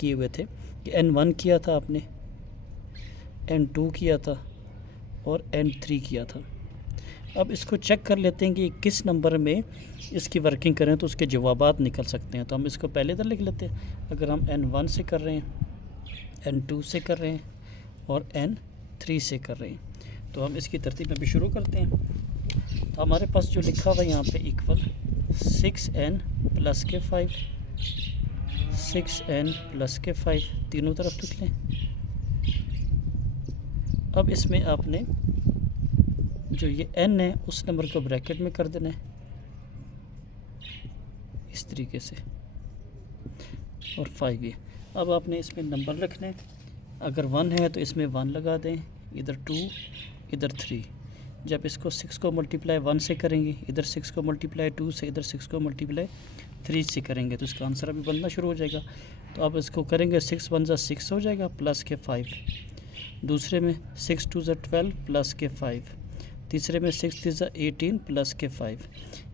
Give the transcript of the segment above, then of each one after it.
किए हुए थे कि N1 किया था आपने, N2 किया था और N3 किया था। अब इसको चेक कर लेते हैं कि किस नंबर में इसकी वर्किंग करें तो उसके जवाबात निकल सकते हैं। तो हम इसको पहले इधर लिख लेते हैं। अगर हम N1 से कर रहे हैं, N2 से कर रहे हैं और N3 से कर रहे हैं, तो हम इसकी तरतीब में भी शुरू करते हैं। तो हमारे पास जो लिखा हुआ है यहाँ पे इक्वल 6n प्लस के 5, 6n प्लस के 5 तीनों तरफ लिख लें। अब इसमें आपने जो ये n है उस नंबर को ब्रैकेट में कर देना है इस तरीके से, और 5 ये। अब आपने इसमें नंबर रखने हैं। अगर 1 है तो इसमें 1 लगा दें, इधर 2, इधर 3। जब इसको 6 को मल्टीप्लाई 1 से करेंगे, इधर 6 को मल्टीप्लाई 2 से, इधर 6 को मल्टीप्लाई 3 से करेंगे, तो इसका आंसर अभी बनना शुरू हो जाएगा। तो अब इसको करेंगे 6 1 6 हो जाएगा प्लस के 5, दूसरे में 6 2 12 प्लस के 5, तीसरे में 6 3 18 प्लस के 5।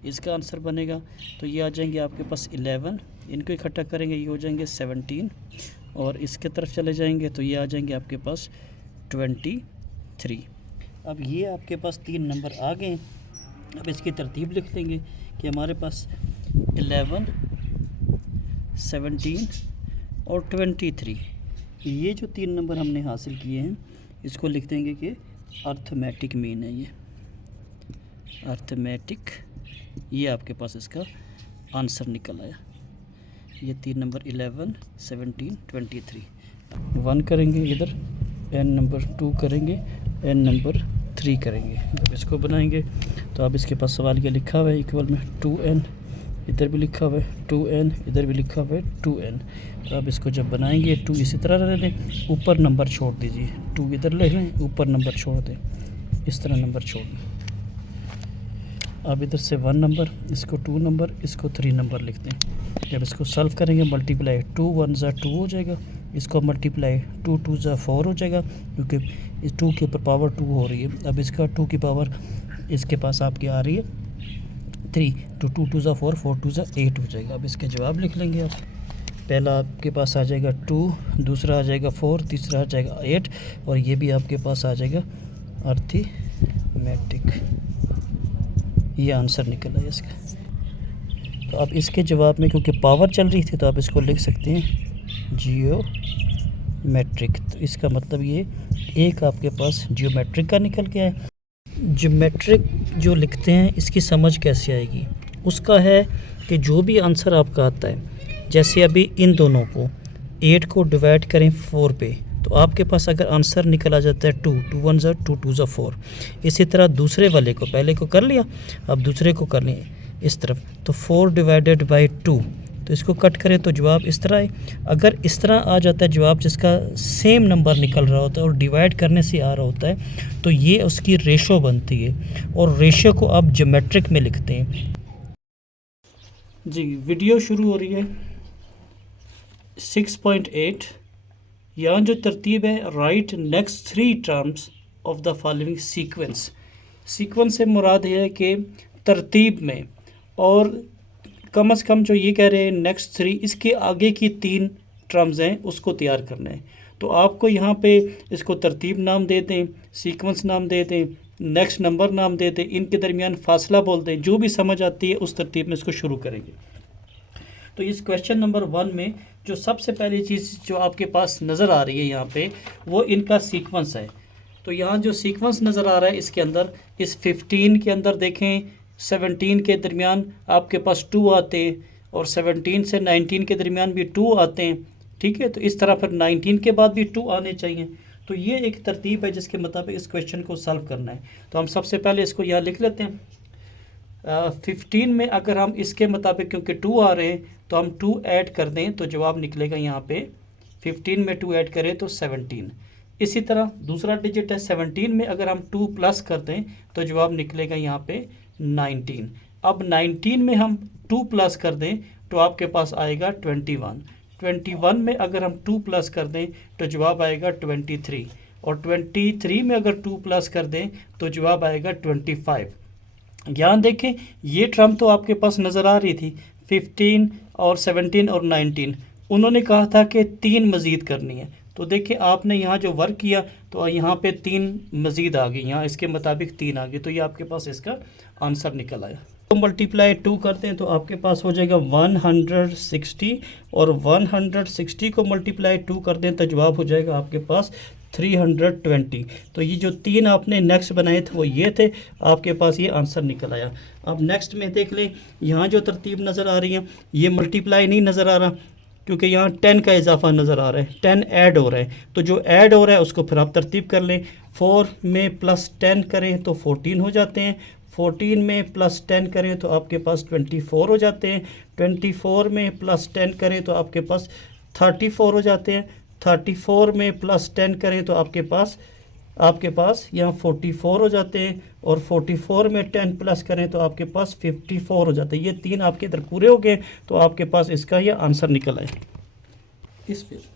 इसका आंसर बनेगा तो ये आ जाएंगे आपके पास 11, इनको इकट्ठा करेंगे ये हो जाएंगे 17, और इसके तरफ चले जाएंगे तो ये आ जाएंगे आपके पास 23। अब ये आपके पास 3 नंबर आ गए। अब इसकी तरतीब लिख लेंगे कि हमारे पास 11, 17 और 23, ये जो 3 नंबर हमने हासिल किए हैं इसको लिख देंगे कि अर्थमेटिक मीन है। ये अर्थमेटिक, ये आपके पास इसका आंसर निकल आया। ये 3 नंबर 11, 17, 23। 1 करेंगे इधर, n नंबर 2 करेंगे, n नंबर 3 करेंगे। जब इसको बनाएंगे तो अब इसके पास सवाल ये लिखा हुआ है इक्वल में 2n, इधर भी लिखा हुआ है 2n, इधर भी लिखा हुआ है 2n। तो अब इसको जब बनाएंगे 2 इसी तरह रह दें, ऊपर नंबर छोड़ दीजिए, 2 इधर ले लें, ऊपर नंबर छोड़ दें, इस तरह नंबर छोड़ दें। अब इधर से 1 नंबर, इसको 2 नंबर, इसको 3 नंबर लिखते हैं। जब इसको सॉल्व करेंगे मल्टीप्लाई 2 1 2 हो जाएगा, इसको मल्टीप्लाई 2 2 4 हो जाएगा, क्योंकि इस 2 के ऊपर पावर 2 हो रही है। अब इसका 2 की पावर इसके पास आपकी आ रही है 3, तो 2 2 4, 4 2 8 हो जाएगा। अब इसके जवाब लिख लेंगे आप। पहला आपके पास आ जाएगा 2, दूसरा आ जाएगा 4, तीसरा आ जाएगा 8, और ये भी आपके पास आ जाएगा अर्थमेटिक। ये आंसर निकल आया इसका। तो अब इसके जवाब में क्योंकि पावर चल रही थी तो आप इसको लिख सकते हैं जियोमेट्रिक। तो इसका मतलब ये एक आपके पास जियोमेट्रिक का निकल के आया। जियोमेट्रिक जो लिखते हैं इसकी समझ कैसे आएगी, उसका है कि जो भी आंसर आपका आता है, जैसे अभी इन दोनों को 8 को डिवाइड करें 4 पे, तो आपके पास अगर आंसर निकल आ जाता है 2 2 1 2 2 4। इसी तरह दूसरे वाले को, पहले को कर लिया, अब दूसरे को कर लें इस तरफ, तो 4 डिवाइडेड बाई 2, तो इसको कट करें तो जवाब इस तरह है। अगर इस तरह आ जाता है जवाब जिसका सेम नंबर निकल रहा होता है और डिवाइड करने से आ रहा होता है, तो ये उसकी रेशो बनती है, और रेशो को आप ज्योमेट्रिक में लिखते हैं। जी वीडियो शुरू हो रही है 6.8। यहाँ जो तरतीब है, right next 3 terms of the following sequence. Sequence से मुराद है कि तरतीब में, और कम से कम जो ये कह रहे हैं नेक्स्ट 3, इसके आगे की 3 टर्म्स हैं उसको तैयार करना है। तो आपको यहाँ पे इसको तरतीब नाम दे दें, सीक्वेंस नाम दे दें, नेक्स्ट नंबर नाम दे दें, इनके दरमियान फासला बोल दें, जो भी समझ आती है उस तरतीब में इसको शुरू करेंगे। तो इस क्वेश्चन नंबर 1 में जो सबसे पहली चीज़ जो आपके पास नज़र आ रही है यहाँ पे, वो इनका सीक्वेंस है। तो यहाँ जो सीक्वेंस नज़र आ रहा है इसके अंदर, इस 15 के अंदर देखें 17 के दरमियान आपके पास 2 आते हैं, और 17 से 19 के दरमियान भी 2 आते हैं। ठीक है, तो इस तरह फिर 19 के बाद भी 2 आने चाहिए। तो ये एक तरतीब है जिसके मुताबिक इस क्वेश्चन को सॉल्व करना है। तो हम सबसे पहले इसको यहाँ लिख लेते हैं। 15 में अगर हम इसके मुताबिक, क्योंकि 2 आ रहे हैं, तो हम 2 ऐड कर दें तो जवाब निकलेगा यहाँ पे 15 में 2 ऐड करें तो 17। इसी तरह दूसरा डिजिट है 17 में अगर हम 2 प्लस कर दें तो जवाब निकलेगा यहाँ पे 19। अब 19 में हम 2 प्लस कर दें तो आपके पास आएगा 21। 21 में अगर हम 2 प्लस कर दें तो जवाब आएगा 23, और 23 में अगर 2 प्लस कर दें तो जवाब आएगा 25। यहाँ देखें ये टर्म तो आपके पास नज़र आ रही थी 15 और 17 और 19, उन्होंने कहा था कि 3 मज़ीद करनी है। तो देखिए आपने यहाँ जो वर्क किया तो यहाँ पे 3 मज़ीद आ गई, यहाँ इसके मुताबिक 3 आ गई, तो ये आपके पास इसका आंसर निकल आया। तो मल्टीप्लाई 2 करते हैं तो आपके पास हो जाएगा 160, और 160 को मल्टीप्लाई 2 कर दें तो जवाब हो जाएगा आपके पास 320। तो ये जो 3 आपने नेक्स्ट बनाए थे वो ये थे, आपके पास ये आंसर निकल आया। अब नेक्स्ट में देख लें, यहाँ जो तरतीब नज़र आ रही है ये मल्टीप्लाई नहीं नज़र आ रहा, क्योंकि यहाँ 10 का इजाफा नज़र आ रहा है, 10 ऐड हो रहा है। तो जो ऐड हो रहा है उसको फिर आप तरतीब कर लें, 4 में प्लस 10 करें तो 14 हो जाते हैं, 14 में प्लस 10 करें तो आपके पास 24 हो जाते हैं, 24 में प्लस 10 करें तो आपके पास 34 हो जाते हैं, 34 में प्लस 10 करें तो आपके पास यहाँ 44 हो जाते हैं, और 44 में 10 प्लस करें तो आपके पास 54 हो जाते हैं। ये 3 आपके इधर पूरे हो गए तो आपके पास इसका ये आंसर निकल आए इस पे।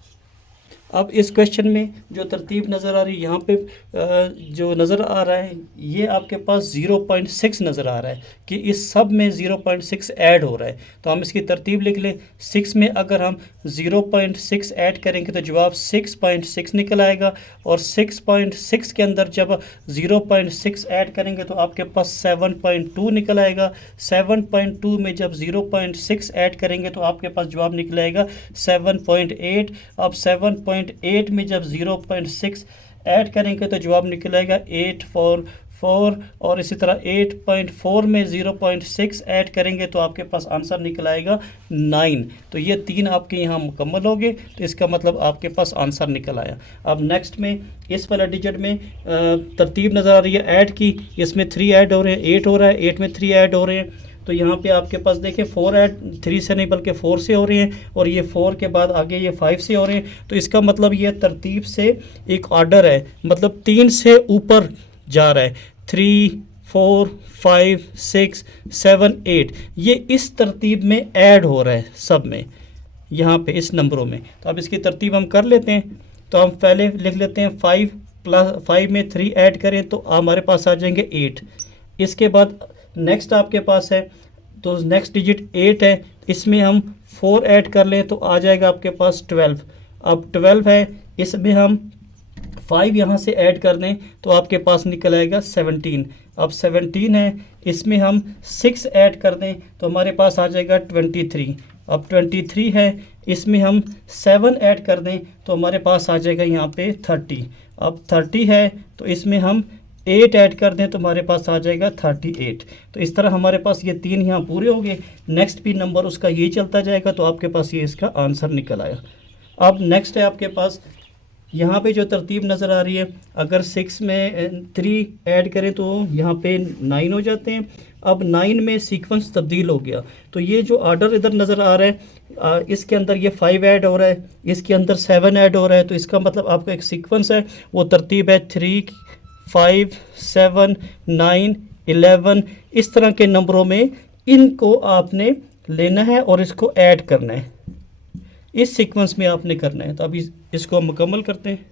अब इस क्वेश्चन में जो तरतीब नज़र आ रही है यहाँ पे जो नज़र आ रहा है ये आपके पास 0.6 नज़र आ रहा है कि इस सब में 0.6 ऐड हो रहा है। तो हम इसकी तरतीब लिख लें, 6 में अगर हम 0.6 ऐड करेंगे तो जवाब 6.6 निकल आएगा, और 6.6 के अंदर जब 0.6 ऐड करेंगे तो आपके पास 7.2 निकल आएगा। 7.2 में जब 0.6 ऐड करेंगे तो आपके पास जवाब निकल आएगा 7.8। अब 7.8 में जब 0.6 ऐड करेंगे तो जवाब निकल आएगा 844, और इसी तरह 8.4 में 0.6 ऐड करेंगे तो आपके पास आंसर निकल आएगा 9। तो ये 3 आपके यहाँ मुकम्मल हो गए, तो इसका मतलब आपके पास आंसर निकल आया। अब नेक्स्ट में इस वाला डिजिट में तरतीब नज़र आ रही है ऐड की, इसमें 3 ऐड हो रहे हैं, 8 हो रहा है, 8 में 3 ऐड हो रहे हैं। तो यहाँ पे आपके पास देखें 4 ऐड 3 से नहीं बल्कि 4 से हो रहे हैं, और ये 4 के बाद आगे ये 5 से हो रहे हैं। तो इसका मतलब ये तरतीब से एक ऑर्डर है, मतलब 3 से ऊपर जा रहा है, 3 4 5 6 7 8, ये इस तरतीब में ऐड हो रहा है सब में, यहाँ पे इस नंबरों में। तो अब इसकी तरतीब हम कर लेते हैं। तो हम पहले लिख लेते हैं 5 प्लस 5 में 3 ऐड करें तो हमारे पास आ जाएंगे 8। इसके बाद नेक्स्ट आपके पास है, तो नेक्स्ट डिजिट 8 है, इसमें हम 4 ऐड कर लें तो आ जाएगा आपके पास 12। अब 12 है, इसमें हम 5 यहाँ से ऐड कर दें तो आपके पास निकल आएगा 17। अब 17 है, इसमें हम 6 ऐड कर दें तो हमारे पास आ जाएगा 23। अब 23 है, इसमें हम 7 ऐड कर दें तो हमारे पास आ जाएगा यहाँ पे 30। अब 30 है, तो इसमें हम 8 ऐड कर दें तो हमारे पास आ जाएगा 38। तो इस तरह हमारे पास ये 3 यहाँ पूरे हो गए। नेक्स्ट भी नंबर उसका ये चलता जाएगा तो आपके पास ये इसका आंसर निकल आया। अब नेक्स्ट है आपके पास यहाँ पे जो तरतीब नज़र आ रही है, अगर 6 में 3 ऐड करें तो यहाँ पे 9 हो जाते हैं। अब 9 में सीक्वेंस तब्दील हो गया, तो ये जो ऑर्डर इधर नज़र आ रहा है इसके अंदर ये 5 ऐड हो रहा है, इसके अंदर 7 ऐड हो रहा है। तो इसका मतलब आपका एक सीक्वेंस है, वो तरतीब है 3 5 7 9 11। इस तरह के नंबरों में इनको आपने लेना है और इसको ऐड करना है, इस सीक्वेंस में आपने करना है। तो अभी इसको हम मुकम्मल करते हैं।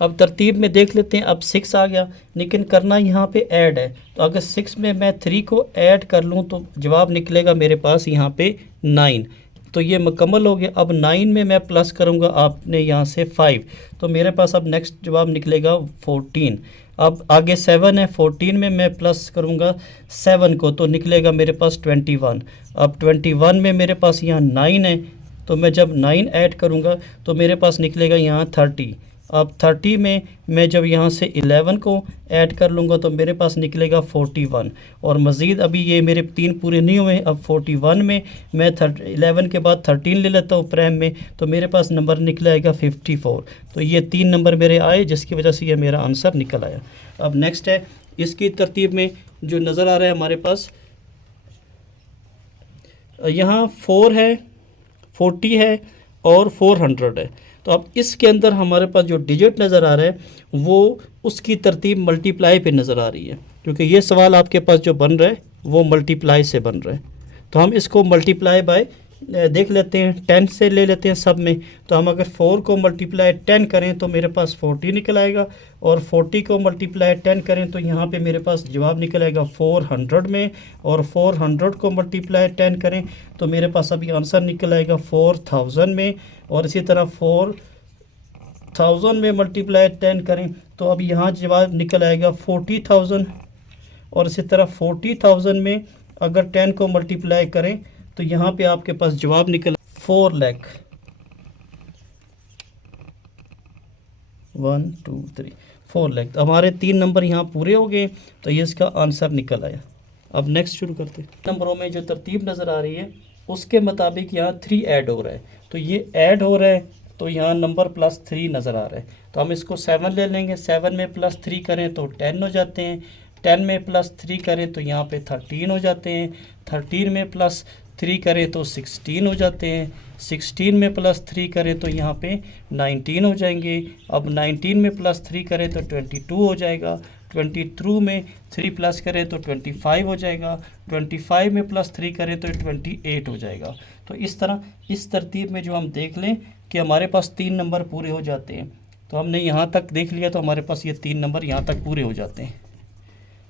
अब तरतीब में देख लेते हैं, अब 6 आ गया, लेकिन करना यहाँ पे ऐड है। तो अगर 6 में मैं 3 को ऐड कर लूँ तो जवाब निकलेगा मेरे पास यहाँ पे 9। तो ये मुकम्मल हो गया। अब 9 में मैं प्लस करूँगा आपने यहाँ से 5, तो मेरे पास अब नेक्स्ट जवाब निकलेगा 14। अब आगे 7 है, 14 में मैं प्लस करूँगा 7 को तो निकलेगा मेरे पास 21। अब 21 में मेरे पास यहाँ 9 है, तो मैं जब 9 ऐड करूँगा तो मेरे पास निकलेगा यहाँ 30। अब 30 में मैं जब यहाँ से 11 को ऐड कर लूँगा तो मेरे पास निकलेगा 41। और मज़ीद अभी ये मेरे 3 पूरे नहीं हुए। अब 41 में मैं 11 के बाद 13 ले लेता हूँ प्राइम में, तो मेरे पास नंबर निकल आएगा 54। तो ये 3 नंबर मेरे आए, जिसकी वजह से ये मेरा आंसर निकल आया। अब नेक्स्ट है, इसकी तरतीब में जो नज़र आ रहा है हमारे पास, यहाँ 4 है, 40 है और 400 है। तो अब इसके अंदर हमारे पास जो डिजिट नज़र आ रहा है वो उसकी तरतीब मल्टीप्लाई पे नज़र आ रही है, क्योंकि ये सवाल आपके पास जो बन रहा है वो मल्टीप्लाई से बन रहा है। तो हम इसको मल्टीप्लाई बाय देख लेते हैं, 10 से ले लेते हैं सब में। तो हम अगर 4 को मल्टीप्लाई 10 करें तो मेरे पास 40 निकल आएगा, और 40 को मल्टीप्लाई 10 करें तो यहाँ पे मेरे पास जवाब निकल आएगा 400 में, और 400 को मल्टीप्लाई 10 करें तो मेरे पास अभी आंसर निकल आएगा 4000 में, और इसी तरह 4000 में मल्टीप्लाई 10 करें तो अभी यहाँ जवाब निकल आएगा 40,000, और इसी तरह 40,000 में अगर 10 को मल्टीप्लाई करें तो यहाँ पे आपके पास जवाब निकल 4 लाख 1 2 3 4 लाख। तो हमारे 3 नंबर यहाँ पूरे हो गए, तो ये इसका आंसर निकल आया। अब नेक्स्ट शुरू करते हैं। नंबरों में जो तरतीब नज़र आ रही है उसके मुताबिक यहाँ 3 ऐड हो रहा है, तो ये ऐड हो रहा है तो यहाँ नंबर +3 नज़र आ रहा है। तो हम इसको 7 ले लेंगे, 7 में +3 करें तो 10 हो जाते हैं, 10 में +3 करें तो यहाँ पे 13 हो जाते हैं, 13 में +3 करें तो 16 हो जाते हैं, 16 में +3 करें तो यहाँ पे 19 हो जाएंगे। अब 19 में +3 करें तो 22 हो जाएगा, 22 में 3 प्लस करें तो 25 हो जाएगा, 25 में +3 करें तो 28 हो जाएगा। तो इस तरह इस तरतीब में जो हम देख लें कि हमारे पास 3 नंबर पूरे हो जाते हैं। तो हमने यहाँ तक देख लिया तो हमारे पास ये 3 नंबर यहाँ तक पूरे हो जाते हैं।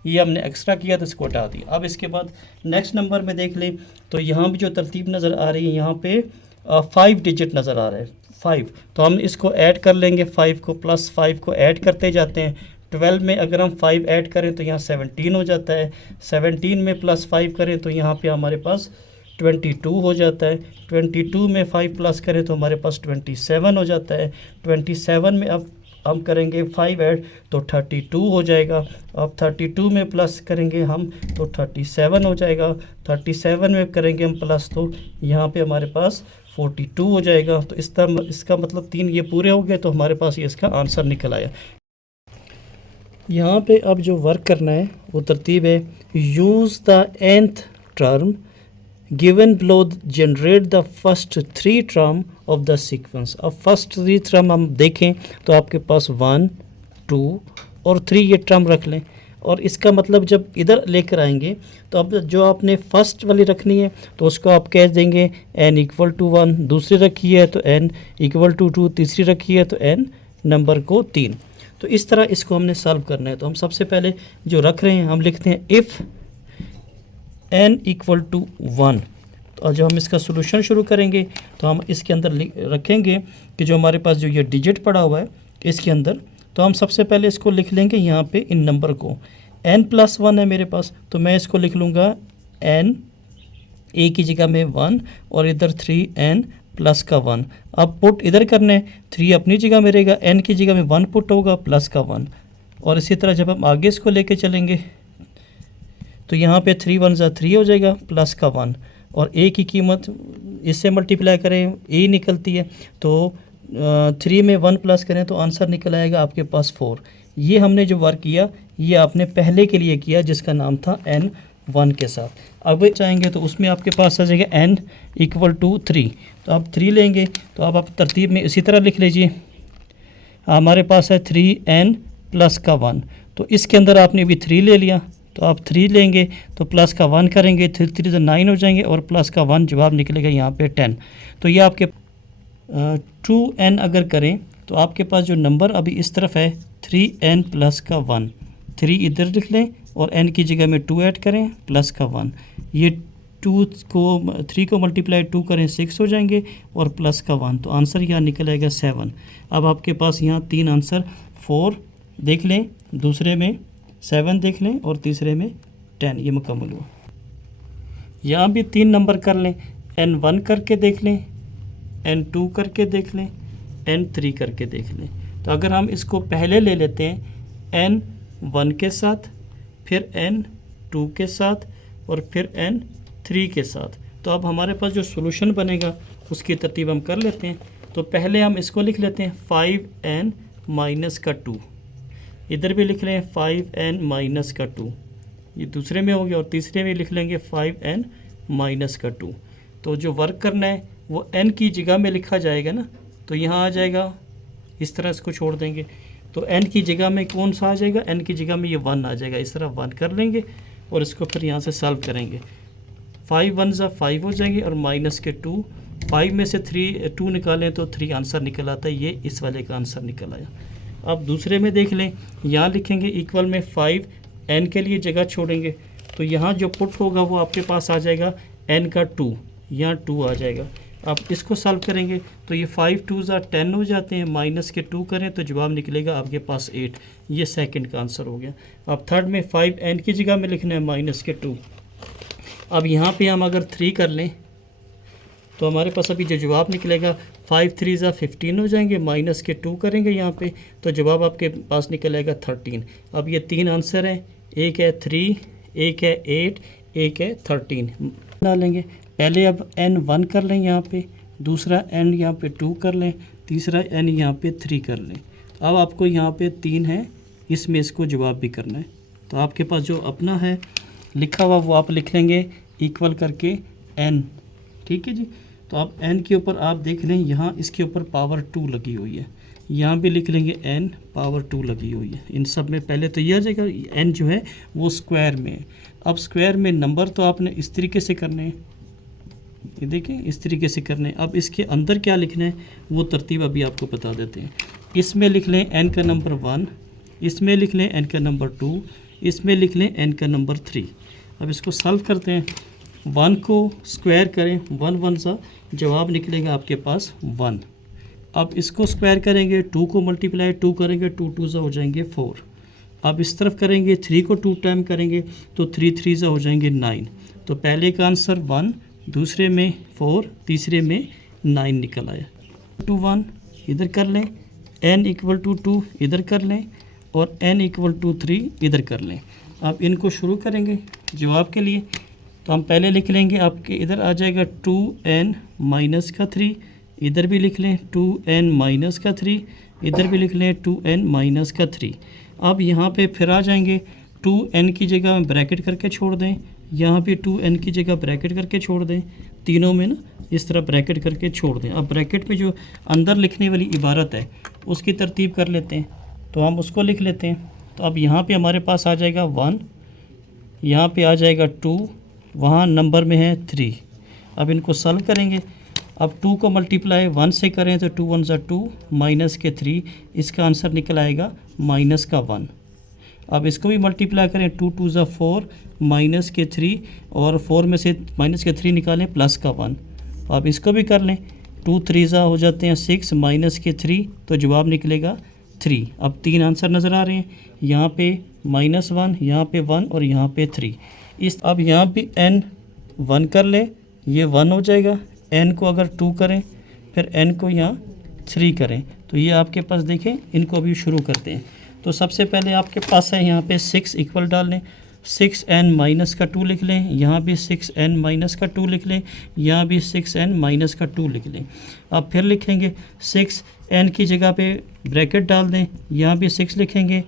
ये हमने एक्स्ट्रा किया तो इसको हटा दिया। अब इसके बाद नेक्स्ट नंबर में देख लें तो यहाँ भी जो तरतीब नज़र आ रही है, यहाँ पे 5 डिजिट नज़र आ रहा है 5। तो हम इसको ऐड कर लेंगे, 5 को +5 को ऐड करते जाते हैं। 12 में अगर हम 5 ऐड करें तो यहाँ 17 हो जाता है, 17 में +5 करें तो यहाँ पे हमारे पास 22 हो जाता है, 22 में 5 प्लस करें तो हमारे पास 27 हो जाता है, 27 में अब हम करेंगे 5 ऐड तो 32 हो जाएगा। अब 32 में प्लस करेंगे हम तो 37 हो जाएगा, 37 में करेंगे हम प्लस तो यहाँ पे हमारे पास 42 हो जाएगा। तो इसका मतलब 3 ये पूरे हो गए, तो हमारे पास ये इसका आंसर निकल आया। यहाँ पे अब जो वर्क करना है वो तरतीब है, use the nth term given below, generate the first 3 term of the sequence. अब फर्स्ट 3 टर्म हम देखें तो आपके पास 1 2 और 3 ये टर्म रख लें, और इसका मतलब जब इधर लेकर आएंगे तो अब जो आपने फर्स्ट वाली रखनी है तो उसको आप कह देंगे n = 1, दूसरी रखी है तो n = 2, तीसरी रखी है तो n नंबर को 3। तो इस तरह इसको हमने सॉल्व करना है। तो हम सबसे पहले जो रख रहे हैं हम लिखते हैं इफ़ n = 1। तो जो हम इसका सोल्यूशन शुरू करेंगे तो हम इसके अंदर रखेंगे कि जो हमारे पास जो ये डिजिट पड़ा हुआ है इसके अंदर, तो हम सबसे पहले इसको लिख लेंगे यहाँ पे इन नंबर को। n+1 है मेरे पास, तो मैं इसको लिख लूँगा n, a की जगह में 1 और इधर 3n प्लस का 1। अब पुट इधर करने, 3 अपनी जगह में रहेगा, n की जगह में 1 पुट होगा प्लस का 1। और इसी तरह जब हम आगे इसको लेके चलेंगे तो यहाँ पे 3 1 ज़ा 3 हो जाएगा प्लस का 1, और a की कीमत इससे मल्टीप्लाई करें a निकलती है, तो 3 में 1 प्लस करें तो आंसर निकल आएगा आपके पास 4। ये हमने जो वर्क किया ये आपने पहले के लिए किया जिसका नाम था n1 के साथ। अब चाहेंगे तो उसमें आपके पास आ जाएगा n = 3, तो आप 3 लेंगे तो आप तरतीब में इसी तरह लिख लीजिए। हमारे पास है 3n प्लस का 1, तो इसके अंदर आपने भी 3 ले लिया, तो आप 3 लेंगे तो प्लस का 1 करेंगे, 3 3 से 9 हो जाएंगे और प्लस का 1 जवाब निकलेगा यहाँ पे 10। तो ये आपके 2n अगर करें तो आपके पास जो नंबर अभी इस तरफ है 3n प्लस का 1, 3 इधर लिख लें और n की जगह में 2 ऐड करें प्लस का 1। ये 3 को मल्टीप्लाई 2 करें 6 हो जाएंगे और प्लस का 1, तो आंसर यहाँ निकल आएगा 7। अब आपके पास यहाँ 3 आंसर, 4 देख लें, दूसरे में 7 देख लें और तीसरे में 10, ये मुकम्मल हुआ। यहाँ भी 3 नंबर कर लें, n1 करके देख लें, n2 करके देख लें, n3 करके देख लें। तो अगर हम इसको पहले ले लेते हैं n1 के साथ, फिर n2 के साथ और फिर n3 के साथ, तो अब हमारे पास जो सोल्यूशन बनेगा उसकी तरतीब हम कर लेते हैं। तो पहले हम इसको लिख लेते हैं 5n माइनस का 2, इधर भी लिख लें 5n माइनस का 2, ये दूसरे में हो गया, और तीसरे में लिख लेंगे 5n माइनस का 2। तो जो वर्क करना है वो n की जगह में लिखा जाएगा ना, तो यहाँ आ जाएगा, इस तरह इसको छोड़ देंगे तो n की जगह में कौन सा आ जाएगा, n की जगह में ये 1 आ जाएगा। इस तरह 1 कर लेंगे और इसको फिर यहाँ से सॉल्व करेंगे। 5 वन ज़ा 5 हो जाएंगे और माइनस के 2, 5 में से 2 निकालें तो 3 आंसर निकल आता है। ये इस वाले का आंसर निकल आया। अब दूसरे में देख लें, यहाँ लिखेंगे इक्वल में 5 n के लिए जगह छोड़ेंगे तो यहाँ जो पुट होगा वो आपके पास आ जाएगा n का 2, यहाँ 2 आ जाएगा। अब इसको सॉल्व करेंगे तो ये 5 2 ज़ा 10 हो जाते हैं, माइनस के 2 करें तो जवाब निकलेगा आपके पास 8। ये सेकंड का आंसर हो गया। अब थर्ड में 5 n की जगह में लिखना है माइनस के 2। अब यहाँ पे हम अगर 3 कर लें तो हमारे पास अभी जो जवाब निकलेगा 5 3 ज़ा 15 हो जाएंगे, माइनस के 2 करेंगे यहाँ पे तो जवाब आपके पास निकल आएगा 13। अब ये 3 आंसर हैं, एक है 3, एक है 8, एक है 13 बना लेंगे। पहले अब n 1 कर लें यहाँ पे, दूसरा n यहाँ पे 2 कर लें, तीसरा n यहाँ पे 3 कर लें। अब आपको यहाँ पे 3 है, इसमें इसको जवाब भी करना है। तो आपके पास जो अपना है लिखा हुआ वो आप लिख लेंगे इक्वल करके n, ठीक है जी। तो आप n के ऊपर आप देख लें, यहाँ इसके ऊपर पावर 2 लगी हुई है, यहाँ भी लिख लेंगे n पावर 2 लगी हुई है। इन सब में पहले तो यह आ जाएगा n जो है वो स्क्वायर में है। अब स्क्वायर में नंबर तो आपने इस तरीके से करने हैं, ये देखें इस तरीके से करने हैं। अब इसके अंदर क्या लिखना है वो तरतीब अभी आपको बता देते हैं। इसमें लिख लें n का नंबर 1, इसमें लिख लें n का नंबर 2, इसमें लिख लें n का नंबर 3। अब इसको सॉल्व करते हैं, 1 को स्क्वायर करें, 1 1 सा जवाब निकलेगा आपके पास 1। अब इसको स्क्वायर करेंगे, 2 को मल्टीप्लाई 2 करेंगे, 2 2 सा हो जाएंगे 4। अब इस तरफ करेंगे, 3 को 2 टाइम करेंगे तो 3 3 सा हो जाएंगे 9। तो पहले का आंसर 1, दूसरे में 4, तीसरे में 9 निकल आया। 2 1 इधर कर लें, n इक्वल टू 2 इधर कर लें और n इक्वल टू 3 इधर कर लें। अब इनको शुरू करेंगे जवाब के लिए तो हम पहले लिख लेंगे, आपके इधर आ जाएगा 2n माइनस का 3, इधर भी लिख लें 2n माइनस का 3, इधर भी लिख लें 2n माइनस का 3। अब यहाँ पे फिर आ जाएंगे, 2n की जगह ब्रैकेट करके छोड़ दें, यहाँ पे 2n की जगह ब्रैकेट करके छोड़ दें, तीनों में ना इस तरह ब्रैकेट करके छोड़ दें। अब ब्रैकेट पे जो अंदर लिखने वाली इबारत है उसकी तरतीब कर लेते हैं, तो हम उसको लिख लेते हैं। तो अब यहाँ पे हमारे पास आ जाएगा 1, यहाँ पे आ जाएगा 2, वहाँ नंबर में है 3। अब इनको सॉल्व करेंगे, अब 2 को मल्टीप्लाई 1 से करें तो 2 1 ज़ा 2, माइनस के 3, इसका आंसर निकल आएगा माइनस का 1। अब इसको भी मल्टीप्लाई करें, 2 2 ज़ा 4, माइनस के 3 और 4 में से माइनस के 3 निकालें प्लस का 1। अब इसको भी कर लें, 2 3 ज़ा हो जाते हैं 6, माइनस के 3 तो जवाब निकलेगा 3। अब 3 आंसर नज़र आ रहे हैं, यहाँ पे -1, यहाँ पे 1 और यहाँ पे 3। अब यहाँ पे n 1 कर ले, ये 1 हो जाएगा, n को अगर 2 करें फिर n को यहाँ 3 करें तो ये आपके पास देखें। इनको अभी शुरू करते हैं। तो सबसे पहले आपके पास है यहाँ पे 6 इक्वल डाल लें, 6n माइनस का 2 लिख लें, यहाँ भी 6n माइनस का 2 लिख लें, यहाँ भी 6n माइनस का 2 लिख लें। अब फिर लिखेंगे 6n की जगह पे ब्रैकेट डाल दें, यहाँ भी 6 लिखेंगे,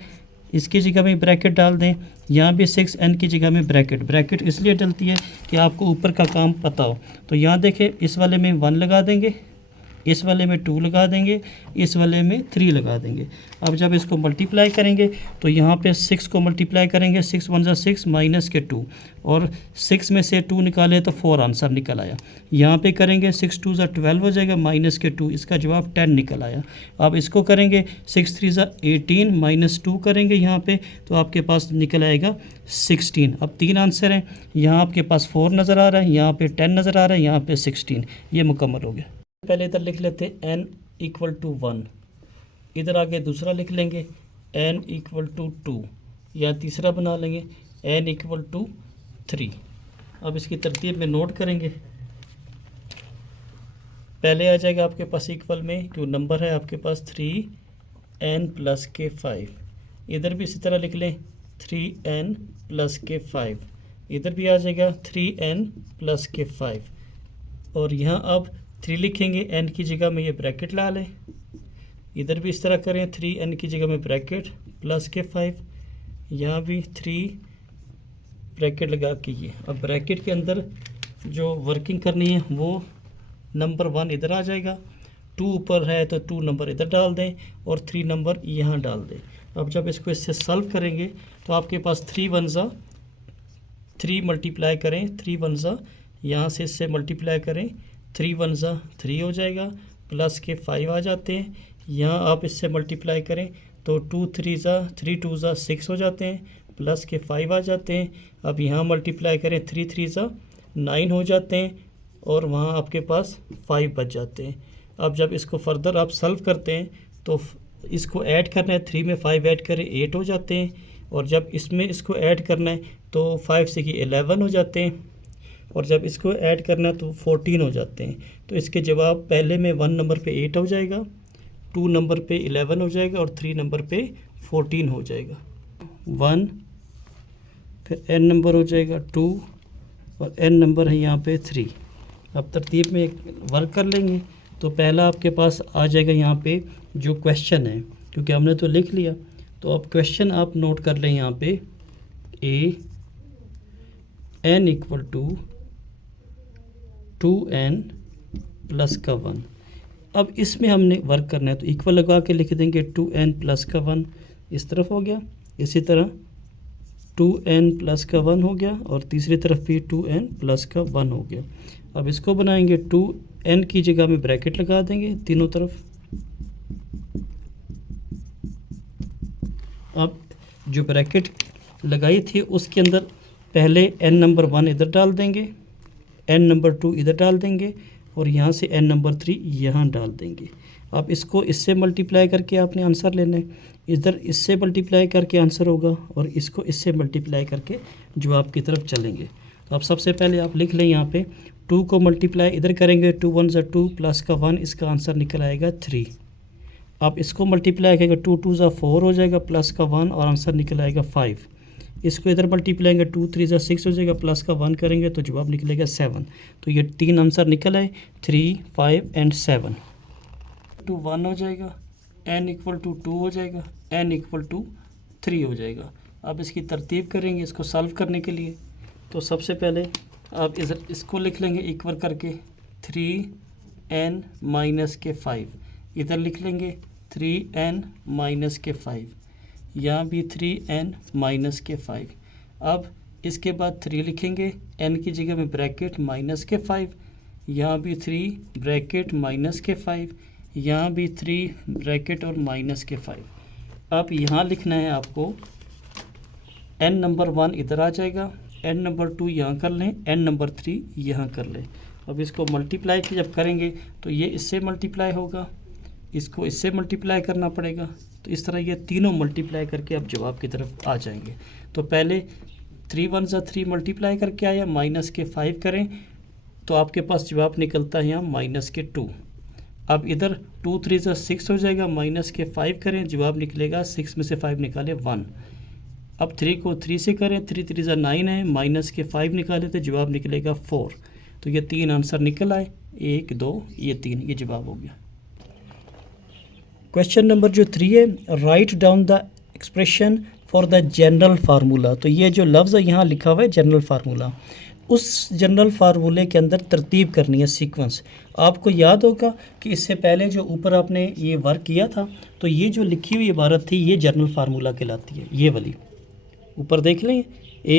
इसकी जगह में ब्रैकेट डाल दें, यहाँ भी 6n की जगह में ब्रैकेट इसलिए डलती है कि आपको ऊपर का काम पता हो। तो यहाँ देखें, इस वाले में 1 लगा देंगे, इस वाले में 2 लगा देंगे, इस वाले में 3 लगा देंगे। अब जब इसको मल्टीप्लाई करेंगे तो यहाँ पे 6 को मल्टीप्लाई करेंगे, 6 1 ज़ा 6 माइनस के 2 और 6 में से 2 निकाले तो 4 आंसर निकल आया। यहाँ पे करेंगे 6 2 ज़ा 12 हो जाएगा, माइनस के 2, इसका जवाब 10 निकल आया। अब इसको करेंगे 6 3 ज़ा 18 माइनस 2 करेंगे यहाँ पे तो आपके पास निकल आएगा 16। अब 3 आंसर हैं, यहाँ आपके पास 4 नज़र आ रहा है, यहाँ पे 10 नज़र आ रहा है, यहाँ पे 16। ये मुकम्मल हो गया। पहले इधर लिख लेते हैं n इक्वल टू 1, इधर आगे दूसरा लिख लेंगे n इक्वल टू 2, या तीसरा बना लेंगे n इक्वल टू 3। अब इसकी तरतीब में नोट करेंगे, पहले आ जाएगा आपके पास इक्वल में, क्यों नंबर है आपके पास 3n प्लस के 5, इधर भी इसी तरह लिख लें 3n प्लस के 5, इधर भी आ जाएगा 3n प्लस के 5 और यहाँ अब 3 लिखेंगे, n की जगह में ये ब्रैकेट ला लें, इधर भी इस तरह करें 3n की जगह में ब्रैकेट प्लस के 5, यहाँ भी 3 ब्रैकेट लगा के ये। अब ब्रैकेट के अंदर जो वर्किंग करनी है वो नंबर 1 इधर आ जाएगा, 2 ऊपर है तो 2 नंबर इधर डाल दें और 3 नंबर यहाँ डाल दें। अब जब इसको इससे सॉल्व करेंगे तो आपके पास 3 1 ज़ा 3 मल्टीप्लाई करें, 3 1 ज़ा यहाँ से इससे मल्टीप्लाई करें, 3 वन ज़ा 3 हो जाएगा, प्लस के 5 आ जाते हैं। यहाँ आप इससे मल्टीप्लाई करें तो 2 3 ज़ा 3 2 ज़ा 6 हो जाते हैं, प्लस के 5 आ जाते हैं। अब यहाँ मल्टीप्लाई करें 3 3 ज़ा 9 हो जाते हैं और वहाँ आपके पास 5 बच जाते हैं। अब जब इसको फर्दर आप सॉल्व करते हैं तो इसको ऐड करना है, 3 में 5 ऐड करें 8 हो जाते हैं, और जब इसमें इसको ऐड करना है तो 5 से 11 हो जाते हैं, और जब इसको ऐड करना है तो 14 हो जाते हैं। तो इसके जवाब पहले में 1 नंबर पे 8 हो जाएगा, 2 नंबर पे 11 हो जाएगा और 3 नंबर पे 14 हो जाएगा। 1 फिर n नंबर हो जाएगा 2 और n नंबर है यहाँ पे 3। अब तरतीब में वर्क कर लेंगे तो पहला आपके पास आ जाएगा यहाँ पे जो क्वेश्चन है, क्योंकि हमने तो लिख लिया। तो अब क्वेश्चन आप नोट कर लें यहाँ पे n equal to 2n plus का 1। अब इसमें हमने वर्क करना है तो इक्वल लगा के लिख देंगे 2n प्लस का 1 इस तरफ हो गया, इसी तरह 2n प्लस का 1 हो गया और तीसरी तरफ भी 2n प्लस का 1 हो गया। अब इसको बनाएंगे 2n की जगह में ब्रैकेट लगा देंगे तीनों तरफ। अब जो ब्रैकेट लगाई थी उसके अंदर पहले n नंबर 1 इधर डाल देंगे, n नंबर 2 इधर डाल देंगे और यहाँ से n नंबर 3 यहाँ डाल देंगे। अब इसको इससे मल्टीप्लाई करके आपने आंसर लेना है, इधर इससे मल्टीप्लाई करके आंसर होगा और इसको इससे मल्टीप्लाई करके जवाब की तरफ चलेंगे। तो अब सबसे पहले आप लिख लें यहाँ पे 2 को मल्टीप्लाई इधर करेंगे 2 1 ज़ा 2 प्लस का 1, इसका आंसर निकल आएगा 3। आप इसको मल्टीप्लाई करेंगे 2 2 ज़ा 4 हो जाएगा प्लस का 1 और आंसर निकल आएगा 5। इसको इधर मल्टीप्लाई करेंगे 2 3 ज़ा 6 हो जाएगा प्लस का 1 करेंगे तो जवाब निकलेगा 7। तो ये 3 आंसर निकल आए 3 5 एंड 7। 2 1 हो जाएगा, n इक्वल टू 2 हो जाएगा, n इक्वल टू 3 हो जाएगा। अब इसकी तरतीब करेंगे इसको सॉल्व करने के लिए। तो सबसे पहले आप इधर इसको लिख लेंगे इक्वल करके 3n माइनस के 5, इधर लिख लेंगे 3n माइनस के 5, यहाँ भी 3n माइनस के 5। अब इसके बाद 3 लिखेंगे, n की जगह में ब्रैकेट माइनस के 5, यहाँ भी 3 ब्रैकेट माइनस के 5, यहाँ भी 3 ब्रैकेट और माइनस के 5। अब यहाँ लिखना है आपको n नंबर 1 इधर आ जाएगा, n नंबर 2 यहाँ कर लें, n नंबर 3 यहाँ कर लें। अब इसको मल्टीप्लाई जब करेंगे तो ये इससे मल्टीप्लाई होगा, इसको इससे मल्टीप्लाई करना पड़ेगा। तो इस तरह ये तीनों मल्टीप्लाई करके अब जवाब की तरफ आ जाएंगे। तो पहले 3 1 ज़ा 3 मल्टीप्लाई करके आया, माइनस के 5 करें तो आपके पास जवाब निकलता है यहाँ माइनस के 2। अब इधर 2 3 ज़ा 6 हो जाएगा, माइनस के 5 करें जवाब निकलेगा 6 में से 5 निकाले 1। अब 3 को 3 से करें, 3 3 ज़ा 9 है, माइनस के 5 निकाले तो जवाब निकलेगा 4। तो ये 3 आंसर निकल आए, 1 2 ये 3, ये जवाब हो गया। क्वेश्चन नंबर जो 3 है, write down the expression for the general formula. तो ये जो लफ्ज़ यहाँ लिखा हुआ है जनरल फार्मूला, उस जनरल फार्मूले के अंदर तरतीब करनी है, सीक्वेंस। आपको याद होगा कि इससे पहले जो ऊपर आपने ये वर्क किया था तो ये जो लिखी हुई इबारत थी ये जनरल फार्मूला कहलाती है। ये वाली ऊपर देख लें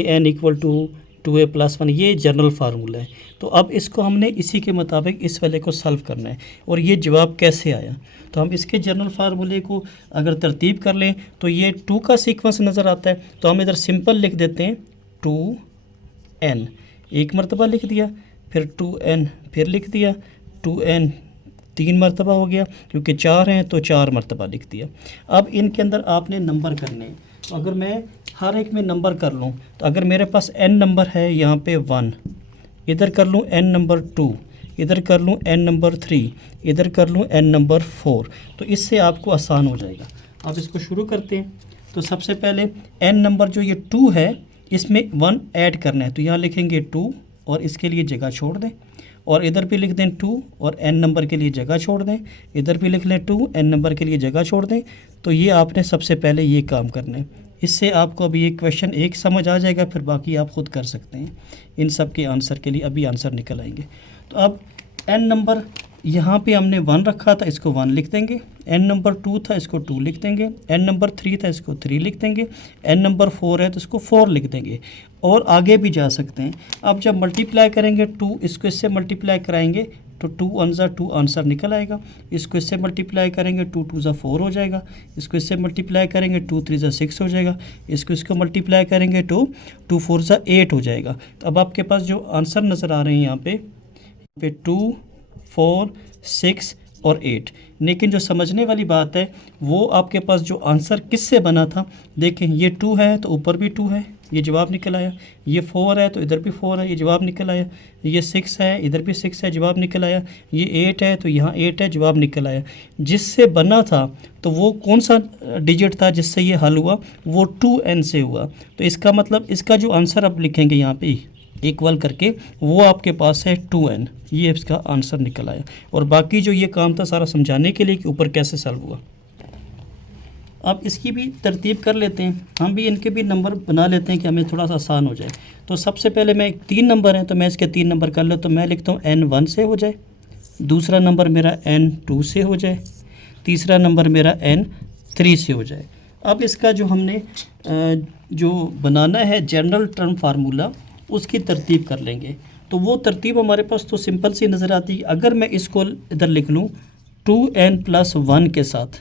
an equal to 2a plus 1, ये जनरल फार्मूला है। तो अब इसको हमने इसी के मुताबिक इस वाले को सॉल्व करना है और ये जवाब कैसे आया। तो हम इसके जनरल फार्मूले को अगर तरतीब कर लें तो ये 2 का सीक्वेंस नज़र आता है, तो हम इधर सिंपल लिख देते हैं 2n, एक मरतबा लिख दिया, फिर 2n फिर लिख दिया, 2n 3 मरतबा हो गया, क्योंकि 4 हैं तो 4 मरतबा लिख दिया। अब इनके अंदर आपने नंबर करने हैं। तो अगर मैं हर एक में नंबर कर लूँ तो अगर मेरे पास n नंबर है यहाँ पे 1, इधर कर लूँ n नंबर 2, इधर कर लूँ n नंबर 3, इधर कर लूँ n नंबर 4, तो इससे आपको आसान हो जाएगा। अब इसको शुरू करते हैं। तो सबसे पहले n नंबर जो ये 2 है इसमें 1 ऐड करना है, तो यहाँ लिखेंगे 2 और इसके लिए जगह छोड़ दें, और इधर भी लिख दें 2 और n नंबर के लिए जगह छोड़ दें, इधर भी लिख लें 2 n नंबर के लिए जगह छोड़ दें। तो ये आपने सबसे पहले ये काम करना है। इससे आपको अभी ये क्वेश्चन एक समझ आ जाएगा, फिर बाकी आप ख़ुद कर सकते हैं। इन सब के आंसर के लिए अभी आंसर निकल आएंगे। तो अब n नंबर यहाँ पे हमने 1 रखा था, इसको 1 लिख देंगे। n नंबर 2 था, इसको 2 लिख देंगे। n नंबर 3 था, इसको 3 लिख देंगे। n नंबर 4 है तो इसको 4 लिख देंगे। और आगे भी जा सकते हैं। अब जब मल्टीप्लाई करेंगे 2, इसको इससे मल्टीप्लाई कराएंगे तो 2 1 ज़ा 2 आंसर निकल आएगा। इसको इससे मल्टीप्लाई करेंगे 2 2 ज़ा 4 हो जाएगा। इसको इससे मल्टीप्लाई करेंगे 2 3 ज़ा 6 हो जाएगा। इसको मल्टीप्लाई करेंगे तो 2 4 ज़ा 8 हो जाएगा। तो अब आपके पास जो आंसर नज़र आ रहे हैं यहाँ पे 2 4 6 और 8। लेकिन जो समझने वाली बात है वो आपके पास जो आंसर किससे बना था, देखें ये 2 है तो ऊपर भी 2 है, ये जवाब निकल आया। ये 4 है तो इधर भी 4 है, ये जवाब निकल आया। ये 6 है, इधर भी 6 है, जवाब निकल आया। ये 8 है तो यहाँ 8 है, जवाब निकल आया। जिससे बना था तो वो कौन सा डिजिट था जिससे ये हल हुआ, वो 2n से हुआ। तो इसका मतलब इसका जो आंसर अब लिखेंगे यहाँ पे इक्वल करके, वो आपके पास है 2n। ये इसका आंसर निकल आया। और बाकी जो ये काम था सारा समझाने के लिए कि ऊपर कैसे सॉल्व हुआ। अब इसकी भी तरतीब कर लेते हैं, हम भी इनके भी नंबर बना लेते हैं कि हमें थोड़ा सा आसान हो जाए। तो सबसे पहले मैं 3 नंबर हैं तो मैं इसके 3 नंबर कर लेता हूँ। मैं लिखता हूँ n1 से हो जाए, दूसरा नंबर मेरा n2 से हो जाए, तीसरा नंबर मेरा n3 से हो जाए। अब इसका जो हमने जो बनाना है जनरल टर्म फार्मूला, उसकी तरतीब कर लेंगे। तो वो तरतीब हमारे पास तो सिंपल सी नज़र आती है। अगर मैं इसको इधर लिख लूँ 2n+1 के साथ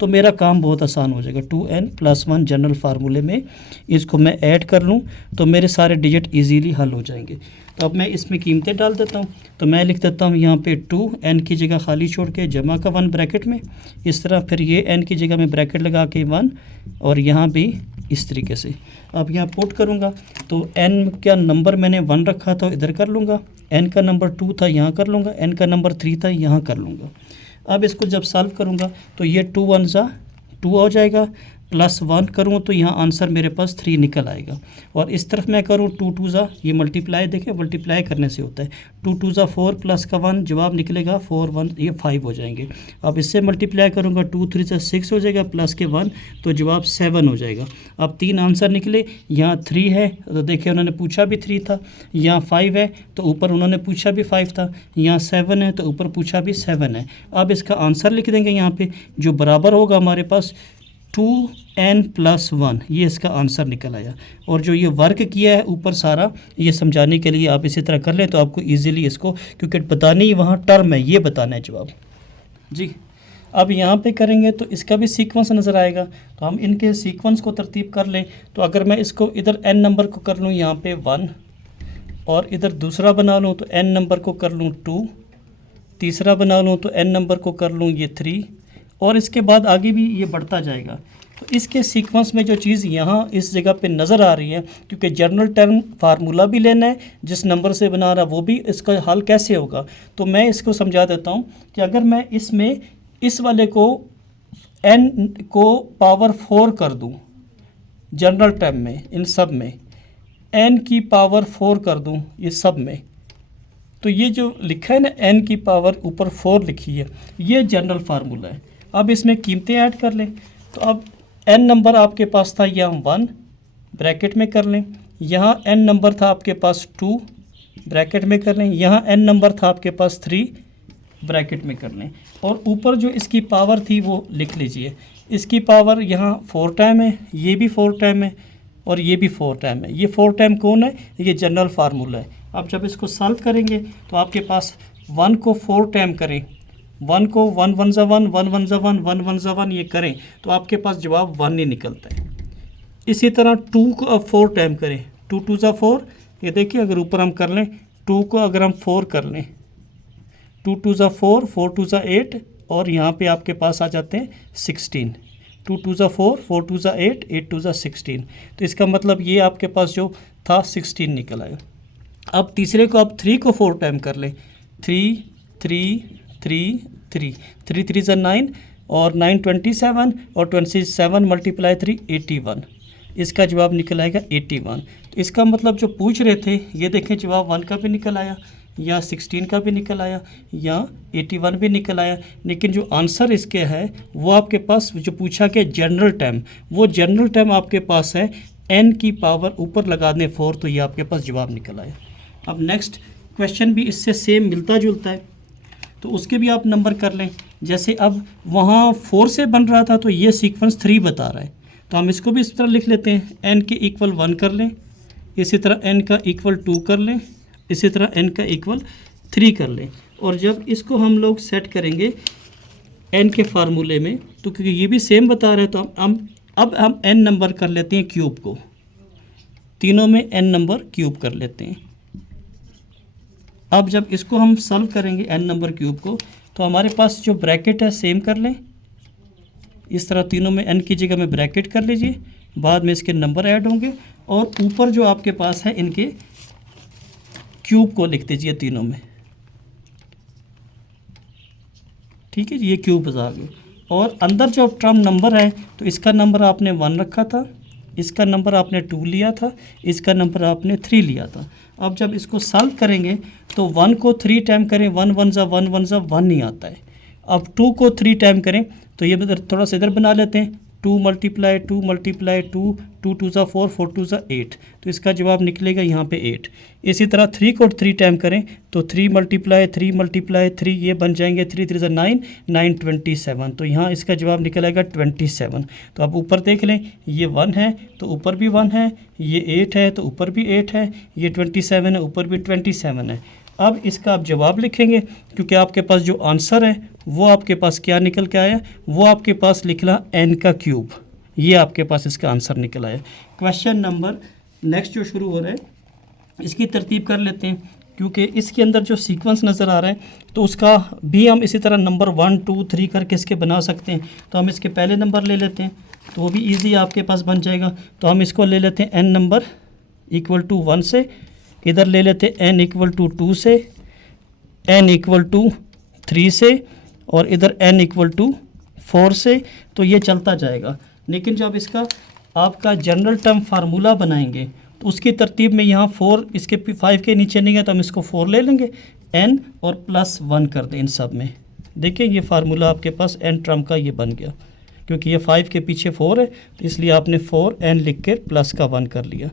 तो मेरा काम बहुत आसान हो जाएगा। 2n+1 जनरल फार्मूले में इसको मैं ऐड कर लूँ तो मेरे सारे डिजिट इजीली हल हो जाएंगे। तो अब मैं इसमें कीमतें डाल देता हूँ। तो मैं लिख देता हूँ यहाँ पे 2n की जगह खाली छोड़ के जमा का 1 ब्रैकेट में, इस तरह। फिर ये n की जगह में ब्रैकेट लगा के 1, और यहाँ भी इस तरीके से। अब यहाँ पुट करूँगा तो n का नंबर मैंने 1 रखा था इधर कर लूँगा, n का नंबर 2 था यहाँ कर लूँगा, n का नंबर 3 था यहाँ कर लूँगा। अब इसको जब सॉल्व करूँगा तो ये 2 1 ज़ा 2 हो जाएगा, +1 करूँ तो यहाँ आंसर मेरे पास 3 निकल आएगा। और इस तरफ मैं करूँ 2 2 ज़ा, ये मल्टीप्लाई देखें मल्टीप्लाई करने से होता है। 2 2 ज़ा 4 प्लस का 1 जवाब निकलेगा 4 1, ये 5 हो जाएंगे। अब इससे मल्टीप्लाई करूँगा 2 3 ज़ा 6 हो जाएगा, प्लस के 1 तो जवाब 7 हो जाएगा। अब 3 आंसर निकले। यहाँ 3 है तो देखिए उन्होंने पूछा भी 3 था, यहाँ 5 है तो ऊपर उन्होंने पूछा भी 5 था, यहाँ 7 है तो ऊपर पूछा भी 7 है। अब इसका आंसर लिख देंगे यहाँ पे, जो बराबर होगा हमारे पास 2n+1, ये इसका आंसर निकल आया। और जो ये वर्क किया है ऊपर सारा, ये समझाने के लिए आप इसी तरह कर लें तो आपको इजीली इसको, क्योंकि बतानी ही वहाँ टर्म है, ये बताना है जवाब जी। अब यहाँ पे करेंगे तो इसका भी सीक्वेंस नज़र आएगा। तो हम इनके सीक्वेंस को तरतीब कर लें। तो अगर मैं इसको इधर n नंबर को कर लूँ यहाँ पे 1, और इधर दूसरा बना लूँ तो n नंबर को कर लूँ 2, तीसरा बना लूँ तो n नंबर को कर लूँ ये 3, और इसके बाद आगे भी ये बढ़ता जाएगा। तो इसके सीक्वेंस में जो चीज़ यहाँ इस जगह पे नज़र आ रही है, क्योंकि जनरल टर्म फार्मूला भी लेना है, जिस नंबर से बना रहा वो भी, इसका हल कैसे होगा। तो मैं इसको समझा देता हूँ कि अगर मैं इसमें इस वाले को n को पावर 4 कर दूँ, जनरल टर्म में इन सब में n की पावर 4 कर दूँ ये सब में, तो ये जो लिखा है ना n की पावर ऊपर 4 लिखी है, ये जनरल फार्मूला है। अब इसमें कीमतें ऐड कर लें। तो अब n नंबर आपके पास था यहाँ 1 ब्रैकेट में कर लें, यहाँ n नंबर था आपके पास 2 ब्रैकेट में कर लें, यहाँ n नंबर था आपके पास 3 ब्रैकेट में कर लें, और ऊपर जो इसकी पावर थी वो लिख लीजिए। इसकी पावर यहाँ 4 टाइम है, ये भी 4 टाइम है, और ये भी 4 टाइम है। ये 4 टाइम कौन है, ये जनरल फार्मूला है। अब जब इसको सॉल्व करेंगे तो आपके पास 1 को 4 टाइम करें, 1 को 1 1 ज़ा 1, 1 1 ज़ा 1, 1 1 ज़ा 1 ये करें तो आपके पास जवाब 1 ही निकलता है। इसी तरह 2 को अब 4 टाइम करें, 2 2 ज़ा 4, ये देखिए अगर ऊपर हम कर लें 2 को अगर हम 4 कर लें, 2 2 ज़ा 4, 4 2 ज़ा 8, और यहाँ पे आपके पास आ जाते हैं 16। 2 2 ज़ा 4, 4 2 ज़ा 8, 8 2 ज़ा 16। तो इसका मतलब ये आपके पास जो था 16 निकल आया। अब तीसरे को आप 3 को 4 टाइम कर लें, 3 3 3 3, 3 3 ज़ा 9, और 9 27, और 27 मल्टीप्लाई 3 81। इसका जवाब निकल आएगा 81। तो इसका मतलब जो पूछ रहे थे ये देखें जवाब 1 का भी निकल आया, या 16 का भी निकल आया, या 81 भी निकल आया। लेकिन जो आंसर इसके है वो आपके पास जो पूछा कि जनरल टर्म, वो जनरल टर्म आपके पास है n की पावर ऊपर लगा दें 4, तो ये आपके पास जवाब निकल आया। अब नेक्स्ट क्वेश्चन भी इससे सेम मिलता जुलता है। तो उसके भी आप नंबर कर लें। जैसे अब वहाँ 4 से बन रहा था तो ये सीक्वेंस 3 बता रहा है, तो हम इसको भी इस तरह लिख लेते हैं, n के इक्वल 1 कर लें, इसी तरह n का इक्वल 2 कर लें, इसी तरह n का इक्वल 3 कर लें। और जब इसको हम लोग सेट करेंगे n के फार्मूले में, तो क्योंकि ये भी सेम बता रहे हैं तो अब हम n नंबर कर लेते हैं क्यूब को, तीनों में n नंबर क्यूब कर लेते हैं। अब जब इसको हम सॉल्व करेंगे n नंबर क्यूब को, तो हमारे पास जो ब्रैकेट है सेम कर लें, इस तरह तीनों में n की जगह में ब्रैकेट कर लीजिए, बाद में इसके नंबर ऐड होंगे और ऊपर जो आपके पास है इनके क्यूब को लिख दीजिए तीनों में। ठीक है जी, ये क्यूब आ गए। और अंदर जो टर्म नंबर है तो इसका नंबर आपने 1 रखा था, इसका नंबर आपने 2 लिया था, इसका नंबर आपने 3 लिया था। अब जब इसको सॉल्व करेंगे तो 1 को 3 टाइम करें, 1 1 ज़ा 1 1 ज़ा 1 नहीं आता है। अब 2 को 3 टाइम करें तो ये थोड़ा सा इधर बना लेते हैं, 2 मल्टीप्लाई 2 मल्टीप्लाई 2, 2 2 ज़ा 4, 4 2 ज़ा 8, तो इसका जवाब निकलेगा यहाँ पे 8। इसी तरह 3 को 3 टाइम करें तो 3 मल्टीप्लाई 3 मल्टीप्लाई 3, ये बन जाएंगे 3 3 ज़ा 9, 9 27, तो यहाँ इसका जवाब निकल आएगा 27। तो आप ऊपर देख लें, ये 1 है तो ऊपर भी 1 है, ये 8 है तो ऊपर भी 8 है, ये 27 है ऊपर भी 27 है। अब इसका आप जवाब लिखेंगे क्योंकि आपके पास जो आंसर है वो आपके पास क्या निकल के आया, वो आपके पास निकला n का क्यूब, ये आपके पास इसका आंसर निकल आया। क्वेश्चन नंबर नेक्स्ट जो शुरू हो रहा है इसकी तरतीब कर लेते हैं, क्योंकि इसके अंदर जो सीक्वेंस नज़र आ रहा है तो उसका भी हम इसी तरह नंबर 1 2 3 करके इसके बना सकते हैं। तो हम इसके पहले नंबर ले लेते हैं तो वो भी ईजी आपके पास बन जाएगा। तो हम इसको ले लेते हैं n नंबर इक्वल टू 1 से, इधर ले लेते हैं n इक्वल टू 2 से, n इक्वल टू 3 से, और इधर n इक्वल टू 4 से, तो ये चलता जाएगा। लेकिन जब इसका आपका जनरल टर्म फार्मूला बनाएंगे तो उसकी तरतीब में यहाँ 4 इसके 5 के नीचे नहीं है तो हम इसको 4 ले लेंगे, n और प्लस 1 कर दें इन सब में। देखिए ये फार्मूला आपके पास n टर्म का ये बन गया, क्योंकि ये 5 के पीछे 4 है तो इसलिए आपने 4n लिख के प्लस का 1 कर लिया,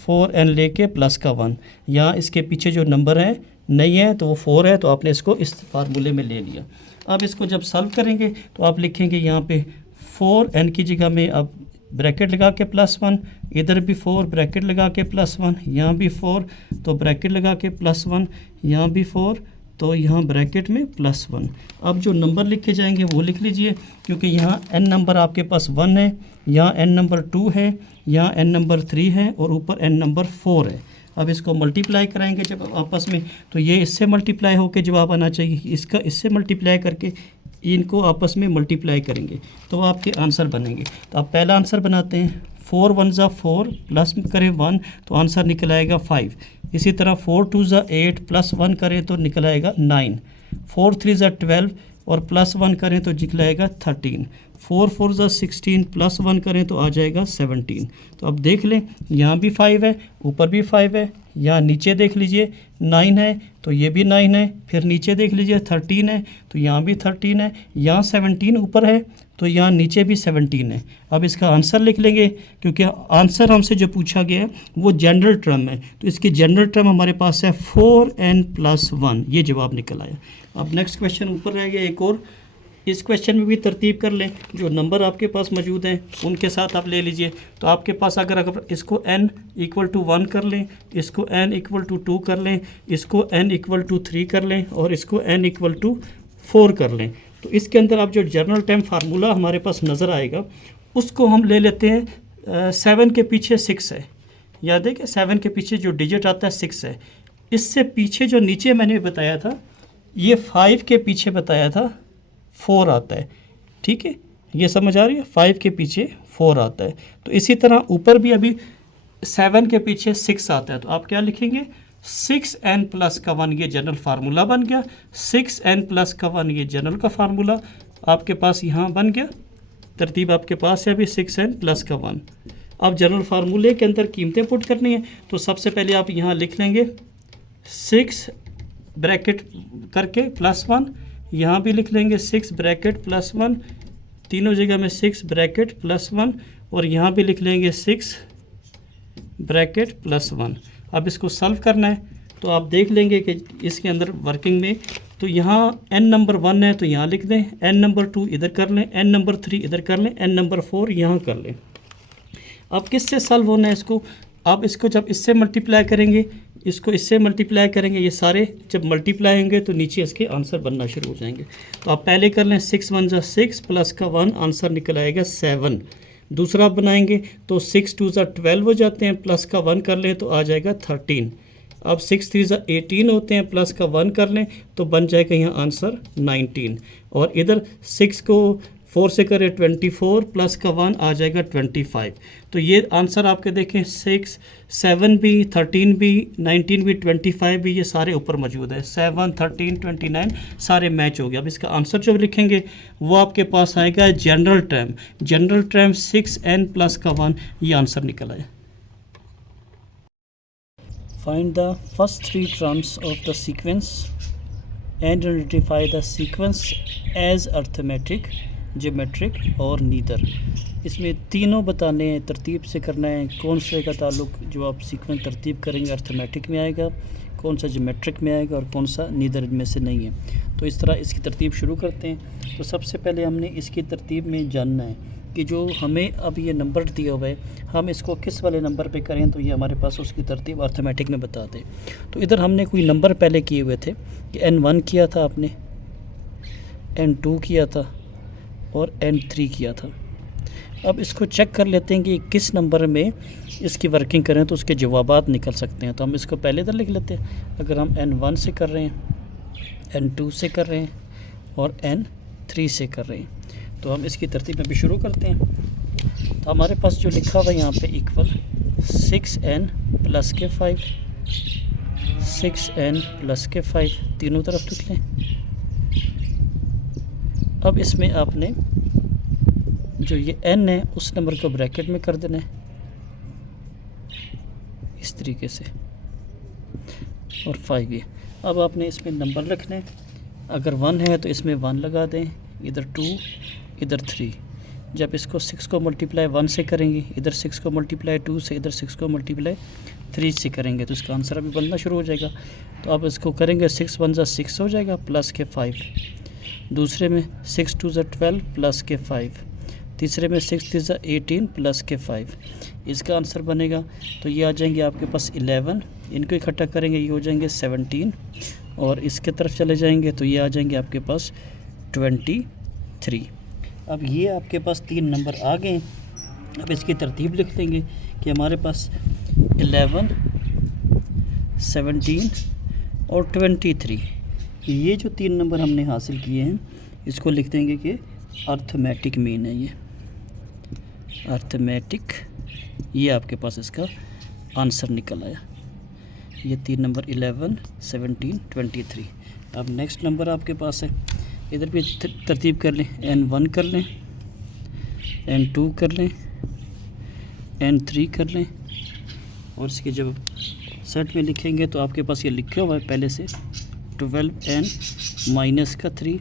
4n लेके प्लस का 1। यहाँ इसके पीछे जो नंबर है नहीं है तो वो 4 है तो आपने इसको इस फार्मूले में ले लिया। अब इसको जब सॉल्व करेंगे तो आप लिखेंगे यहाँ पे 4n की जगह में अब ब्रैकेट लगा के प्लस 1, इधर भी 4 ब्रैकेट लगा के प्लस 1, यहाँ भी 4 तो ब्रैकेट लगा के प्लस 1, यहाँ भी 4 तो यहाँ ब्रैकेट में प्लस 1। अब जो नंबर लिखे जाएंगे वो लिख लीजिए, क्योंकि यहाँ n नंबर आपके पास 1 है, यहाँ n नंबर 2 है, यहाँ n नंबर 3 है और ऊपर n नंबर 4 है। अब इसको मल्टीप्लाई कराएंगे जब आपस में तो ये इससे मल्टीप्लाई होकर जवाब आना चाहिए, इसका इससे मल्टीप्लाई करके इनको आपस में मल्टीप्लाई करेंगे तो आपके आंसर बनेंगे। तो आप पहला आंसर बनाते हैं, 4 1 ज़ा 4 प्लस करें 1 तो आंसर निकल आएगा 5। इसी तरह 4 2 ज़ा 8 प्लस 1 करें तो निकल आएगा 9, 4 3 ज़ा 12 और प्लस 1 करें तो निकल आएगा 13, 4 4 ज़ा 16 प्लस 1 करें तो आ जाएगा 17। तो अब देख लें यहाँ भी 5 है, ऊपर भी 5 है, यहाँ नीचे देख लीजिए 9 है तो ये भी 9 है, फिर नीचे देख लीजिए 13 है तो यहाँ भी 13 है, यहाँ 17 ऊपर है तो यहाँ नीचे भी 17 है। अब इसका आंसर लिख लेंगे, क्योंकि आंसर हमसे जो पूछा गया है वो जनरल टर्म है, तो इसकी जनरल टर्म हमारे पास है 4n प्लस 1, ये जवाब निकल आया। अब नेक्स्ट क्वेश्चन ऊपर रह गया एक और, इस क्वेश्चन में भी तरतीब कर लें, जो नंबर आपके पास मौजूद हैं उनके साथ आप ले लीजिए। तो आपके पास अगर इसको n इक्वल टू 1 कर लें, इसको n इक्वल टू 2 कर लें, इसको n इक्वल टू 3 कर लें और इसको n इक्वल टू 4 कर लें, तो इसके अंदर आप जो जनरल टर्म फार्मूला हमारे पास नज़र आएगा उसको हम ले लेते हैं। 7 के पीछे 6 है, याद है कि 7 के पीछे जो डिजिट आता है 6 है। इससे पीछे जो नीचे मैंने बताया था ये 5 के पीछे बताया था 4 आता है, ठीक है, ये समझ आ रही है, 5 के पीछे 4 आता है। तो इसी तरह ऊपर भी अभी 7 के पीछे 6 आता है, तो आप क्या लिखेंगे 6n प्लस का 1, ये जनरल फार्मूला बन गया, 6n प्लस का 1 ये जनरल का फार्मूला आपके पास यहाँ बन गया। तरतीब आपके पास है अभी 6n प्लस का 1। अब जनरल फार्मूले के अंदर कीमतें पुट करनी है, तो सबसे पहले आप यहाँ लिख लेंगे 6 ब्रैकेट करके प्लस 1, यहाँ भी लिख लेंगे 6 ब्रैकेट प्लस 1, तीनों जगह में 6 ब्रैकेट प्लस 1 और यहाँ भी लिख लेंगे 6 ब्रैकेट प्लस 1। अब इसको सॉल्व करना है तो आप देख लेंगे कि इसके अंदर वर्किंग में तो यहाँ n नंबर 1 है तो यहाँ लिख दें, n नंबर 2 इधर कर लें, n नंबर 3 इधर कर लें, n नंबर 4 यहाँ कर लें। अब किससे सॉल्व होना है इसको? आप इसको जब इससे मल्टीप्लाई करेंगे, इसको इससे मल्टीप्लाई करेंगे, ये सारे जब मल्टीप्लाई होंगे तो नीचे इसके आंसर बनना शुरू हो जाएंगे। तो आप पहले कर लें 6 1 ज़ा 6 प्लस का 1 आंसर निकल आएगा 7। दूसरा बनाएंगे तो 6 2 ज़ा 12 हो जाते हैं, प्लस का 1 कर लें तो आ जाएगा 13। अब 6 3 ज़ा 18 होते हैं, प्लस का 1 कर लें तो बन जाएगा यहाँ आंसर 19। और इधर 6 को 4 से करें 24, प्लस का 1 आ जाएगा 25। तो ये आंसर आपके देखें 6 7 भी, 13 भी, 19 भी, 25 भी, ये सारे ऊपर मौजूद है। 7 13 29 सारे मैच हो गए। अब इसका आंसर जो लिखेंगे वो आपके पास आएगा general term. General term 6n plus का 1, ये आंसर निकल आए। Find the first 3 terms of the sequence and identify the sequence as arithmetic, geometric और neither। इसमें तीनों बताने हैं, तरतीब से करना है। कौन से का ताल्लुक जो आप सीक्वेंस तरतीब करेंगे अर्थमेटिक में आएगा, कौन सा ज्योमेट्रिक में आएगा और कौन सा नीदर में से नहीं है। तो इस तरह इसकी तरतीब शुरू करते हैं। तो सबसे पहले हमने इसकी तरतीब में जानना है कि जो हमें अब ये नंबर दिया हुआ है, हम इसको किस वाले नंबर पे करें तो ये हमारे पास उसकी तरतीब अर्थमेटिक में बता दे। तो इधर हमने कोई नंबर पहले किए हुए थे कि n1 किया था आपने, n2 किया था और n3 किया था। अब इसको चेक कर लेते हैं कि किस नंबर में इसकी वर्किंग करें तो उसके जवाबात निकल सकते हैं। तो हम इसको पहले इधर लिख लेते हैं। अगर हम n1 से कर रहे हैं, n2 से कर रहे हैं और n3 से कर रहे हैं, तो हम इसकी तरतीब में भी शुरू करते हैं। तो हमारे पास जो लिखा हुआ है यहाँ पे इक्वल 6n प्लस के 5, 6n प्लस के 5 तीनों तरफ लिख लें। अब इसमें आपने जो ये n है उस नंबर को ब्रैकेट में कर देना है इस तरीके से, और 5 ये। अब आपने इसमें नंबर रखने हैं। अगर 1 है तो इसमें 1 लगा दें, इधर 2 इधर 3। जब इसको 6 को मल्टीप्लाई 1 से करेंगे, इधर 6 को मल्टीप्लाई 2 से, इधर 6 को मल्टीप्लाई 3 से करेंगे तो इसका आंसर अभी बनना शुरू हो जाएगा। तो अब इसको करेंगे 6 1 ज़ा 6 हो जाएगा प्लस के 5, दूसरे में 6 2 ज़ा 12 प्लस के 5, तीसरे में 6 3 ज़ा 18 प्लस के 5। इसका आंसर बनेगा तो ये आ जाएंगे आपके पास 11। इनको इकट्ठा करेंगे ये हो जाएंगे 17, और इसके तरफ चले जाएंगे तो ये आ जाएंगे आपके पास 23। अब ये आपके पास 3 नंबर आ गए। अब इसकी तरतीब लिख देंगे कि हमारे पास 11, 17 और 23, ये जो 3 नंबर हमने हासिल किए हैं इसको लिख देंगे कि अर्थमेटिक मीन है। ये अर्थमेटिक, ये आपके पास इसका आंसर निकल आया। ये 3 नंबर 11, 17, 23। अब नेक्स्ट नंबर आपके पास है, इधर भी तरतीब कर लें। n1 कर लें, n2 कर लें, n3 कर लें, और इसके जब सेट में लिखेंगे तो आपके पास ये लिखा हुआ है पहले से 12n माइनस का 3।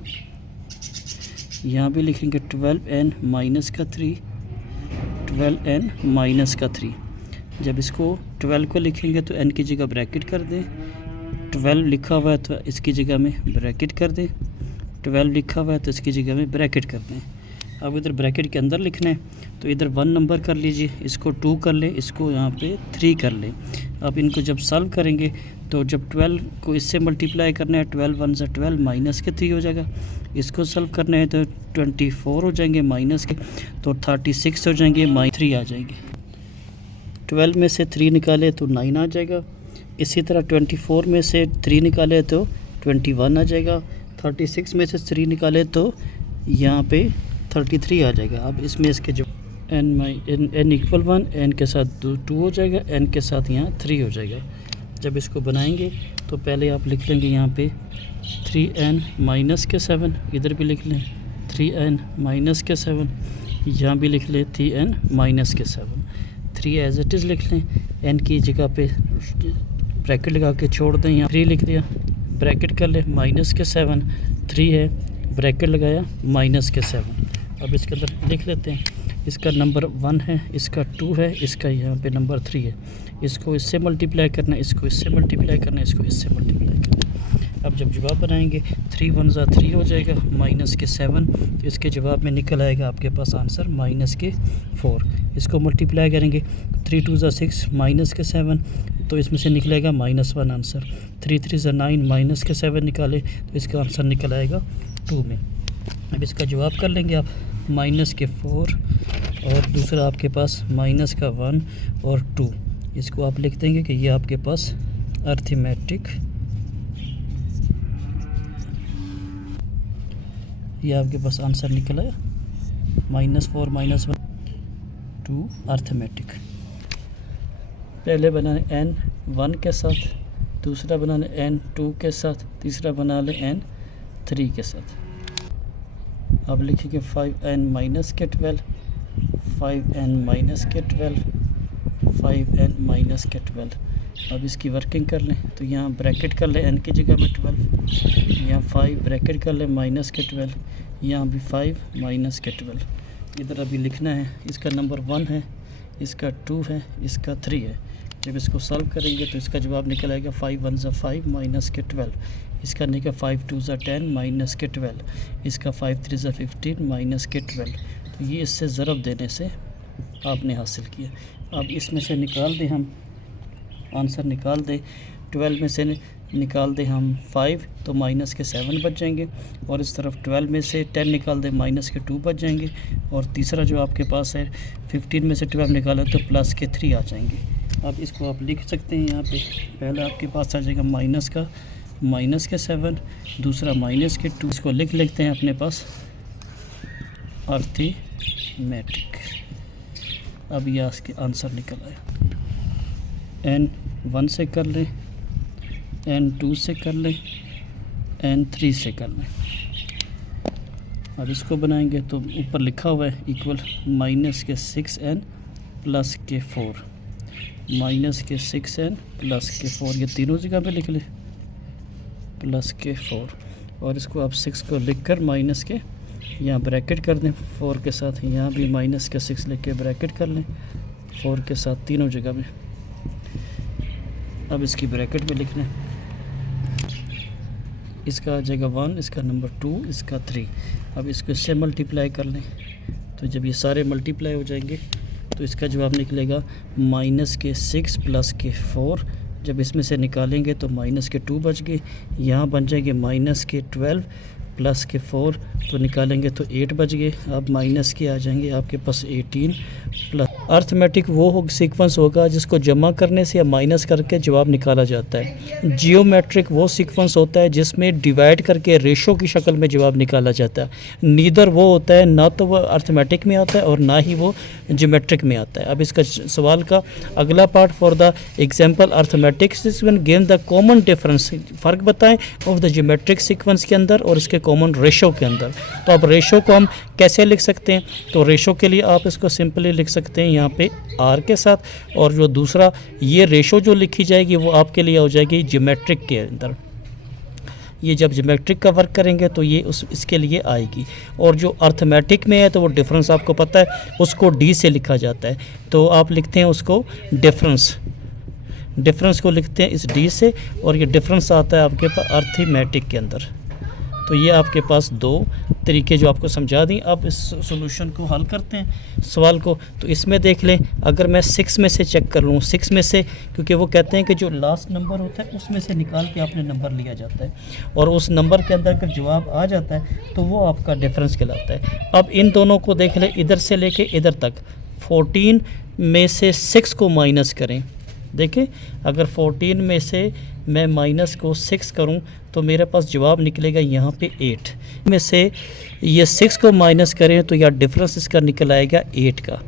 यहाँ भी लिखेंगे 12n माइनस का 3, 12n माइनस का 3। जब इसको 12 को लिखेंगे तो n की जगह ब्रैकेट कर दें, 12 लिखा हुआ है तो इसकी जगह में ब्रैकेट कर दें, 12 लिखा हुआ है तो इसकी जगह में ब्रैकेट कर दें। अब इधर ब्रैकेट के अंदर लिखना है तो इधर 1 नंबर कर लीजिए, इसको 2 कर लें, इसको यहाँ पे 3 कर लें। अब इनको जब सॉल्व करेंगे तो जब 12 को इससे मल्टीप्लाई करना है, 12 1 ज़ा 12 माइनस के 3 हो जाएगा। इसको सॉल्व करना है तो 24 हो जाएंगे माइनस के, तो 36 हो जाएंगे, -3 आ जाएंगे। 12 में से 3 निकाले तो 9 आ जाएगा। इसी तरह 24 में से 3 निकाले तो 21 आ जाएगा। 36 में से 3 निकाले तो यहाँ पे 33 आ जाएगा। अब इसमें इसके जो n इक्वल 1, n के साथ 2 हो जाएगा, n के साथ यहाँ 3 हो जाएगा। जब इसको बनाएंगे तो पहले आप लिख लेंगे यहाँ पे 3n माइनस के 7, इधर भी लिख लें 3n माइनस के 7, यहाँ भी लिख लें 3n माइनस के 7। 3 एज इट इज़ लिख लें, n की जगह पे ब्रैकेट लगा के छोड़ दें, यहाँ 3 लिख दिया, ब्रैकेट कर लें माइनस के 7, 3 है, ब्रैकेट लगाया माइनस के 7। अब इसके अंदर लिख लेते हैं, इसका नंबर 1 है, इसका 2 है, इसका यहाँ पे नंबर 3 है। इसको इससे मल्टीप्लाई करना है, इसको इससे मल्टीप्लाई करना है, इसको इससे मल्टीप्लाई करना है। अब जब जवाब बनाएंगे 3 × 1 = 3 हो जाएगा, माइनस के 7, तो इसके जवाब में निकल आएगा आपके पास आंसर माइनस के 4। इसको मल्टीप्लाई करेंगे 3 × 2 = 6, माइनस के 7, तो इसमें से निकलेगा -1 आंसर। 3 × 3 = 9, माइनस के 7 निकाले तो इसका आंसर निकल आएगा 2 में। अब इसका जवाब कर लेंगे आप माइनस के 4 और दूसरा आपके पास माइनस का 1 और 2। इसको आप लिख देंगे कि ये आपके पास अर्थमेटिक, ये आपके पास आंसर निकला है -4 -1 2 अर्थमेटिक। पहले बनाने n 1 के साथ, दूसरा बनाने n 2 के साथ, तीसरा बना लें n 3 के साथ। अब लिखेंगे 5n - के 12, 5n - के 12, 5n - के 12। अब इसकी वर्किंग कर लें तो यहाँ ब्रैकेट कर लें n की जगह में 12, यहाँ 5 ब्रैकेट कर लें माइनस के 12, यहाँ भी 5 माइनस के 12। इधर अभी लिखना है, इसका नंबर 1 है, इसका 2 है, इसका 3 है। जब इसको सॉल्व करेंगे तो इसका जवाब निकल आएगा 5 × 1 = 5 माइनस के 12, इसका निकल 5 × 2 = 10 माइनस के 12, इसका 5 × 3 = 15 माइनस के 12। तो ये इससे ज़रब देने से आपने हासिल किया। अब इसमें से निकाल दें, हम आंसर निकाल दें, 12 में से निकाल दें हम 5 तो माइनस के 7 बच जाएंगे, और इस तरफ 12 में से 10 निकाल दें माइनस के 2 बच जाएंगे, और तीसरा जो आपके पास है 15 में से 12 निकालें तो प्लस के 3 आ जाएंगे। अब इसको आप लिख सकते हैं, यहाँ पे पहला आपके पास आ जाएगा माइनस के 7, दूसरा माइनस के 2। इसको लिख लेते हैं अपने पास अर्थमेटिक। अब यह इसके आंसर निकल आए। n 1 से कर लें, n 2 से कर लें, n 3 से कर लें। अब इसको बनाएंगे तो ऊपर लिखा हुआ है इक्वल माइनस के 6n प्लस के 4, माइनस के 6n प्लस के 4, ये तीनों जगह पे लिख लें प्लस के 4, और इसको आप 6 को लिख कर माइनस के यहाँ ब्रैकेट कर दें 4 के साथ, यहाँ भी माइनस के 6 लिख के ब्रैकेट कर लें 4 के साथ तीनों जगह में। अब इसकी ब्रैकेट में लिख लें, इसका आ जाएगा 1, इसका नंबर 2, इसका 3। अब इसको इससे मल्टीप्लाई कर लें, तो जब ये सारे मल्टीप्लाई हो जाएंगे तो इसका जवाब निकलेगा माइनस के 6 प्लस के 4। जब इसमें से निकालेंगे तो माइनस के 2 बच गए, यहाँ बन जाएंगे माइनस के 12 प्लस के 4, तो निकालेंगे तो 8 बच गए। अब माइनस के आ जाएंगे आपके पास 18 प्लस। अर्थमेटिक वो सीक्वेंस होगा जिसको जमा करने से या माइनस करके जवाब निकाला जाता है। जियोमेट्रिक वो सीक्वेंस होता है जिसमें डिवाइड करके रेशो की शक्ल में जवाब निकाला जाता है। नीदर वो होता है, ना तो वो अर्थमेटिक में आता है और ना ही वो जियोमेट्रिक में आता है। अब इसका सवाल का अगला part, for the example arithmetic sequence gain the common difference, फ़र्क बताएं ऑफ द जियोमेट्रिक सीक्वेंस के अंदर और इसके कॉमन रेशो के अंदर। तो अब रेशो को हम कैसे लिख सकते हैं, तो रेशो के लिए आप इसको सिंपली लिख सकते हैं यहाँ पे r के साथ, और जो दूसरा ये रेशो जो लिखी जाएगी वो आपके लिए हो जाएगी जियोमेट्रिक के अंदर। ये जब जियोमेट्रिक का वर्क करेंगे तो ये इसके लिए आएगी। और जो अर्थमेटिक में है तो वो डिफरेंस आपको पता है, उसको d से लिखा जाता है, तो आप लिखते हैं उसको डिफरेंस को लिखते हैं इस d से, और ये डिफरेंस आता है आपके पास अर्थमेटिक के अंदर। तो ये आपके पास 2 तरीके जो आपको समझा दी। अब इस सॉल्यूशन को हल करते हैं सवाल को। तो इसमें देख लें, अगर मैं 6 में से चेक कर लूँ, 6 में से, क्योंकि वो कहते हैं कि जो लास्ट नंबर होता है उसमें से निकाल के आपने नंबर लिया जाता है, और उस नंबर के अंदर अगर जवाब आ जाता है तो वो आपका डिफरेंस कहलाता है। अब इन दोनों को देख लें, इधर से लेके इधर तक 14 में से 6 को माइनस करें। देखें, अगर 14 में से मैं माइनस को 6 करूं तो मेरे पास जवाब निकलेगा यहाँ पे 8 में से ये 6 को माइनस करें तो यह डिफरेंस इसका निकल आएगा 8 का।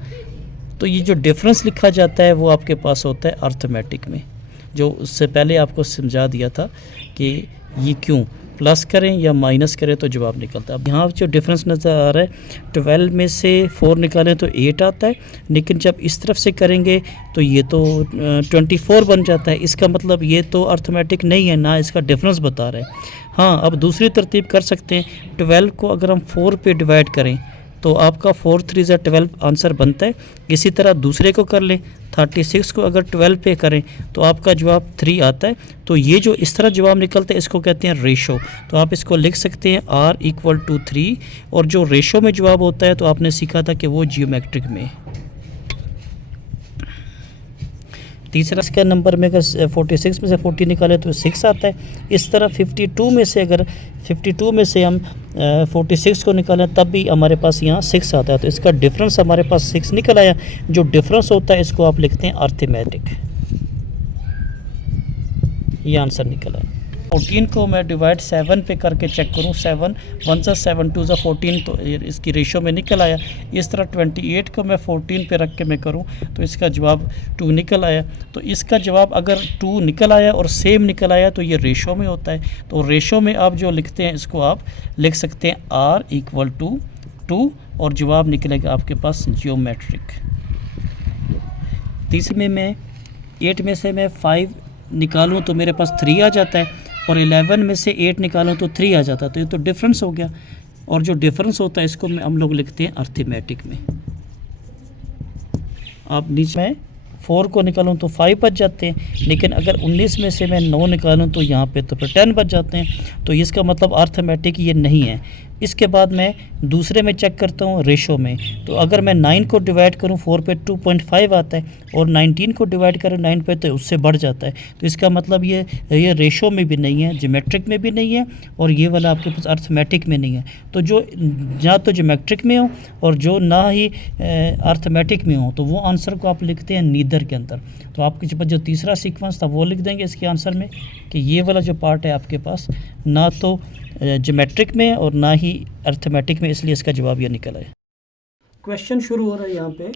तो ये जो डिफरेंस लिखा जाता है वो आपके पास होता है अर्थमेटिक में, जो उससे पहले आपको समझा दिया था कि ये क्यों प्लस करें या माइनस करें तो जवाब निकलता है। अब यहाँ जो डिफरेंस नज़र आ रहा है 12 में से 4 निकालें तो 8 आता है, लेकिन जब इस तरफ से करेंगे तो ये तो 24 बन जाता है। इसका मतलब ये तो अर्थमेटिक नहीं है, ना इसका डिफरेंस बता रहा है। हाँ, अब दूसरी तरतीब कर सकते हैं, 12 को अगर हम 4 पे डिवाइड करें तो आपका 4 3 ज़ा 12 आंसर बनता है। इसी तरह दूसरे को कर लें, 36 को अगर 12 पे करें तो आपका जवाब 3 आता है। तो ये जो इस तरह जवाब निकलता है इसको कहते हैं रेशो। तो आप इसको लिख सकते हैं R=3, और जो रेशो में जवाब होता है तो आपने सीखा था कि वो जियोमेट्रिक में। तीसरा इसका नंबर में अगर 46 में से 40 निकाले तो 6 आता है। इस तरह 52 में से अगर 52 में से हम 46 को निकालें तब भी हमारे पास यहाँ 6 आता है। तो इसका डिफरेंस हमारे पास 6 निकल आया। जो डिफरेंस होता है इसको आप लिखते हैं अर्थमेटिक। ये आंसर निकल आया। 14 को मैं डिवाइड 7 पे करके चेक करूँ, 7 1 सा 7 2 सा 14, तो इसकी रेशो में निकल आया। इस तरह 28 को मैं 14 पे रख के मैं करूँ तो इसका जवाब 2 निकल आया। तो इसका जवाब अगर 2 निकल आया और सेम निकल आया तो ये रेशो में होता है। तो रेशो में आप जो लिखते हैं इसको आप लिख सकते हैं R=2 और जवाब निकलेगा आपके पास जियोमेट्रिक। तीसरे में मैं 8 में से मैं 5 निकालूं तो मेरे पास 3 आ जाता है, और 11 में से 8 निकालूं तो 3 आ जाता है। तो ये तो डिफरेंस हो गया, और जो डिफरेंस होता है इसको हम लोग लिखते हैं अर्थमेटिक में। आप नीचे में 4 को निकालूं तो 5 बच जाते हैं, लेकिन अगर 19 में से मैं 9 निकालूं तो यहाँ पे तो फिर 10 बच जाते हैं। तो इसका मतलब अर्थमेटिक ये नहीं है। इसके बाद मैं दूसरे में चेक करता हूँ रेशो में। तो अगर मैं 9 को डिवाइड करूँ 4 पे 2.5 आता है, और 19 को डिवाइड करूँ 9 पे तो उससे बढ़ जाता है। तो इसका मतलब ये रेशो में भी नहीं है, ज्योमेट्रिक में भी नहीं है, और ये वाला आपके पास अर्थमेटिक में नहीं है। तो जो या तो ज्योमेट्रिक में हो और जो ना ही अर्थमेटिक में हो तो वो आंसर को आप लिखते हैं नीदर के अंदर। तो आपके पास जो तीसरा सीक्वेंस था वो लिख देंगे इसके आंसर में कि ये वाला जो पार्ट है आपके पास ना तो ज्योमेट्रिक में और ना ही अर्थमेटिक में, इसलिए इसका जवाब ये निकला है। क्वेश्चन शुरू हो रहा है यहाँ पे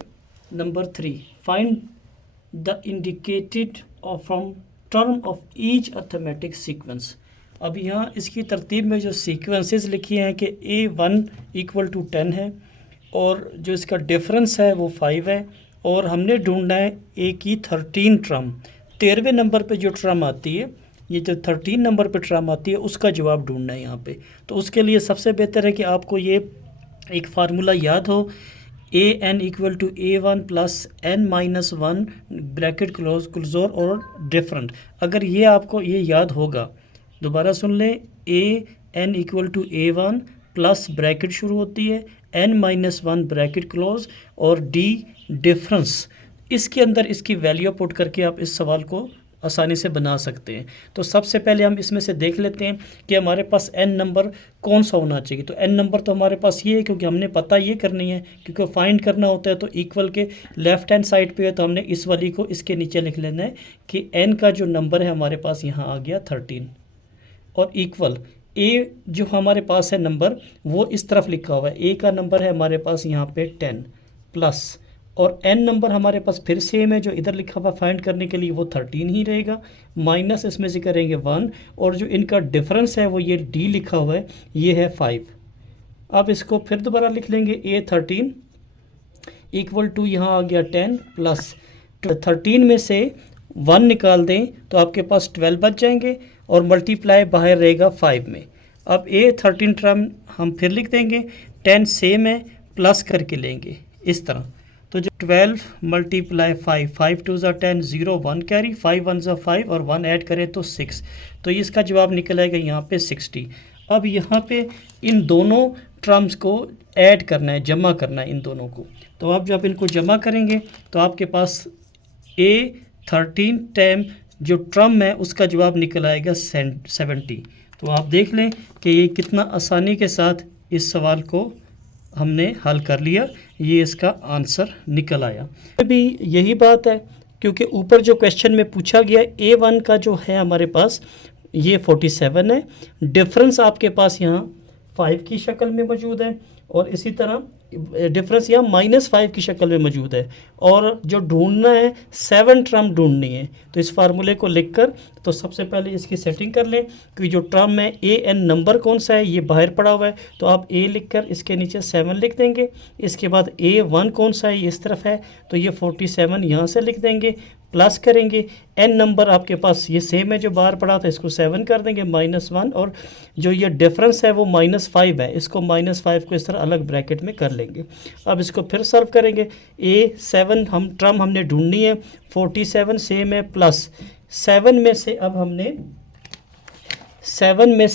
number 3, find the indicated from term of each arithmetic sequence. अब यहाँ इसकी तरतीब में जो सीक्वेंसेस लिखी हैं कि A1=10 है, और जो इसका डिफरेंस है वो 5 है, और हमने ढूंढना है A की 13 टर्म। 13वें नंबर पे जो टर्म आती है, ये जो 13 नंबर पे टर्म आती है उसका जवाब ढूंढना है यहाँ पे। तो उसके लिए सबसे बेहतर है कि आपको ये एक फार्मूला याद हो, AN=A1 + n-1 ब्रैकेट क्लोजर और डिफरेंट। अगर ये आपको ये याद होगा, दोबारा सुन लें, AN=A1 प्लस ब्रैकेट शुरू होती है, n-1 ब्रैकेट क्लोज और D डिफरेंस। इसके अंदर इसकी वैल्यू पुट करके आप इस सवाल को आसानी से बना सकते हैं। तो सबसे पहले हम इसमें से देख लेते हैं कि हमारे पास n नंबर कौन सा होना चाहिए। तो n नंबर तो हमारे पास ये है, क्योंकि हमने पता ये करनी है, क्योंकि फाइंड करना होता है तो इक्वल के लेफ़्ट हैंड साइड पे है, तो हमने इस वाली को इसके नीचे लिख लेना है कि n का जो नंबर है हमारे पास यहाँ आ गया 13, और इक्वल a जो हमारे पास है नंबर वो इस तरफ लिखा हुआ है। a का नंबर है हमारे पास यहाँ पे 10 प्लस, और n नंबर हमारे पास फिर सेम है जो इधर लिखा हुआ फाइंड करने के लिए वो 13 ही रहेगा, माइनस इसमें से करेंगे 1, और जो इनका डिफरेंस है वो ये D लिखा हुआ है, ये है 5। अब इसको फिर दोबारा लिख लेंगे, A13 = यहाँ आ गया 10 प्लस 13 में से 1 निकाल दें तो आपके पास 12 बच जाएंगे, और मल्टीप्लाई बाहर रहेगा 5 में। अब A13 टर्म हम फिर लिख देंगे, 10 सेम है, प्लस करके लेंगे इस तरह। तो जो 12 × 5, 5 2 ज़ा 10, 0 1 कैरी, 5 1 ज़ा 5 और 1 ऐड करें तो 6। तो इसका जवाब निकलेगा यहाँ पे 60। अब यहाँ पे इन दोनों टर्म्स को ऐड करना है, जमा करना है इन दोनों को। तो आप जब इनको जमा करेंगे तो आपके पास A13 टाइम जो टर्म है उसका जवाब निकल आएगा 70। तो आप देख लें कि ये कितना आसानी के साथ इस सवाल को हमने हल कर लिया, ये इसका आंसर निकल आया। अभी यही बात है, क्योंकि ऊपर जो क्वेश्चन में पूछा गया A1 का जो है हमारे पास ये 47 है, डिफरेंस आपके पास यहाँ 5 की शक्ल में मौजूद है, और इसी तरह डिफरेंस यहाँ -5 की शक्ल में मौजूद है, और जो ढूंढना है 7 टर्म ढूंढनी है। तो इस फार्मूले को लिखकर तो सबसे पहले इसकी सेटिंग कर लें कि जो टर्म है AN नंबर कौन सा है ये बाहर पड़ा हुआ है, तो आप A लिखकर इसके नीचे 7 लिख देंगे। इसके बाद A1 कौन सा है ये इस तरफ है, तो ये 47 यहाँ से लिख देंगे, प्लस करेंगे, एन नंबर आपके पास ये सेम है जो बाहर पड़ा था, इसको 7 कर देंगे -1, और जो ये डिफरेंस है वो -5 है, इसको -5 को इस तरह अलग ब्रैकेट में कर लेंगे। अब इसको फिर सॉल्व करेंगे। A7 हम टर्म हमने ढूंढनी है, 47 सेम है, प्लस 7 में से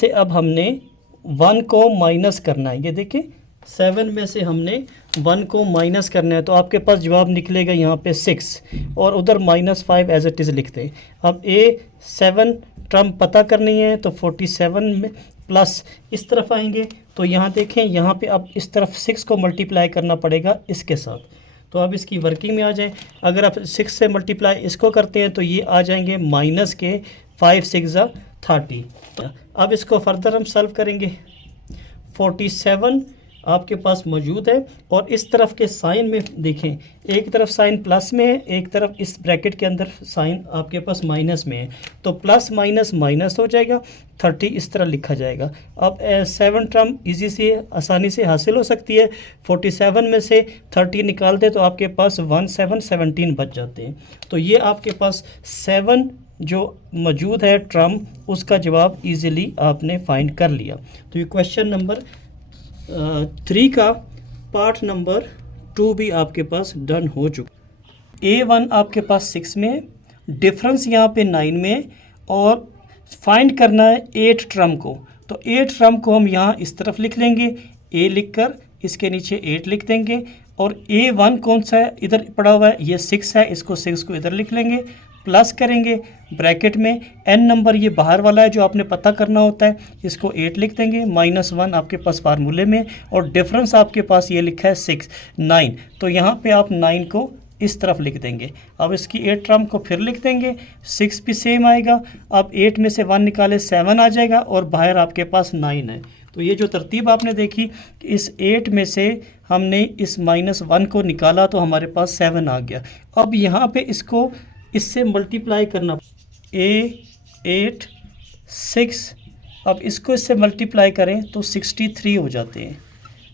अब हमने 1 को माइनस करना है। ये देखिए 7 में से हमने 1 को माइनस करना है, तो आपके पास जवाब निकलेगा यहाँ पे 6, और उधर -5 एज इट इज़ लिखते हैं। अब A7 टर्म पता करनी है, तो 47 में प्लस इस तरफ आएंगे, तो यहाँ देखें, यहाँ पे अब इस तरफ 6 को मल्टीप्लाई करना पड़ेगा इसके साथ। तो अब इसकी वर्किंग में आ जाए, अगर आप 6 से मल्टीप्लाई इसको करते हैं तो ये आ जाएंगे माइनस के 5 6 30। अब इसको फर्दर हम सॉल्व करेंगे। 47 आपके पास मौजूद है, और इस तरफ के साइन में देखें, एक तरफ साइन प्लस में है, एक तरफ इस ब्रैकेट के अंदर साइन आपके पास माइनस में है, तो प्लस माइनस माइनस हो जाएगा, 30 इस तरह लिखा जाएगा। अब 7 टर्म इजी से आसानी से हासिल हो सकती है। 47 में से 30 निकाल दे तो आपके पास 1 7 17 बच जाते हैं। तो ये आपके पास 7 जो मौजूद है टर्म, उसका जवाब इजीली आपने फाइंड कर लिया। तो ये क्वेश्चन नंबर 3 का पार्ट नंबर 2 भी आपके पास डन हो चुका। A1 आपके पास 6 में है, डिफरेंस यहाँ पे 9 में है, और फाइंड करना है 8 टर्म को। तो 8 टर्म को हम यहाँ इस तरफ लिख लेंगे, A लिखकर इसके नीचे 8 लिख देंगे, और A1 कौन सा है, इधर पड़ा हुआ है, ये 6 है, इसको 6 को इधर लिख लेंगे, प्लस करेंगे ब्रैकेट में, n नंबर ये बाहर वाला है जो आपने पता करना होता है, इसको 8 लिख देंगे, -1 आपके पास फार्मूले में, और डिफरेंस आपके पास ये लिखा है 6 9, तो यहाँ पे आप 9 को इस तरफ लिख देंगे। अब इसकी 8 टर्म को फिर लिख देंगे, 6 भी सेम आएगा। अब 8 में से 1 निकाले 7 आ जाएगा, और बाहर आपके पास 9 है। तो ये जो तरतीब आपने देखी, इस 8 में से हमने इस -1 को निकाला तो हमारे पास 7 आ गया। अब यहाँ पे इसको इससे मल्टीप्लाई करना, A8 6, अब इसको इससे मल्टीप्लाई करें तो 63 हो जाते हैं,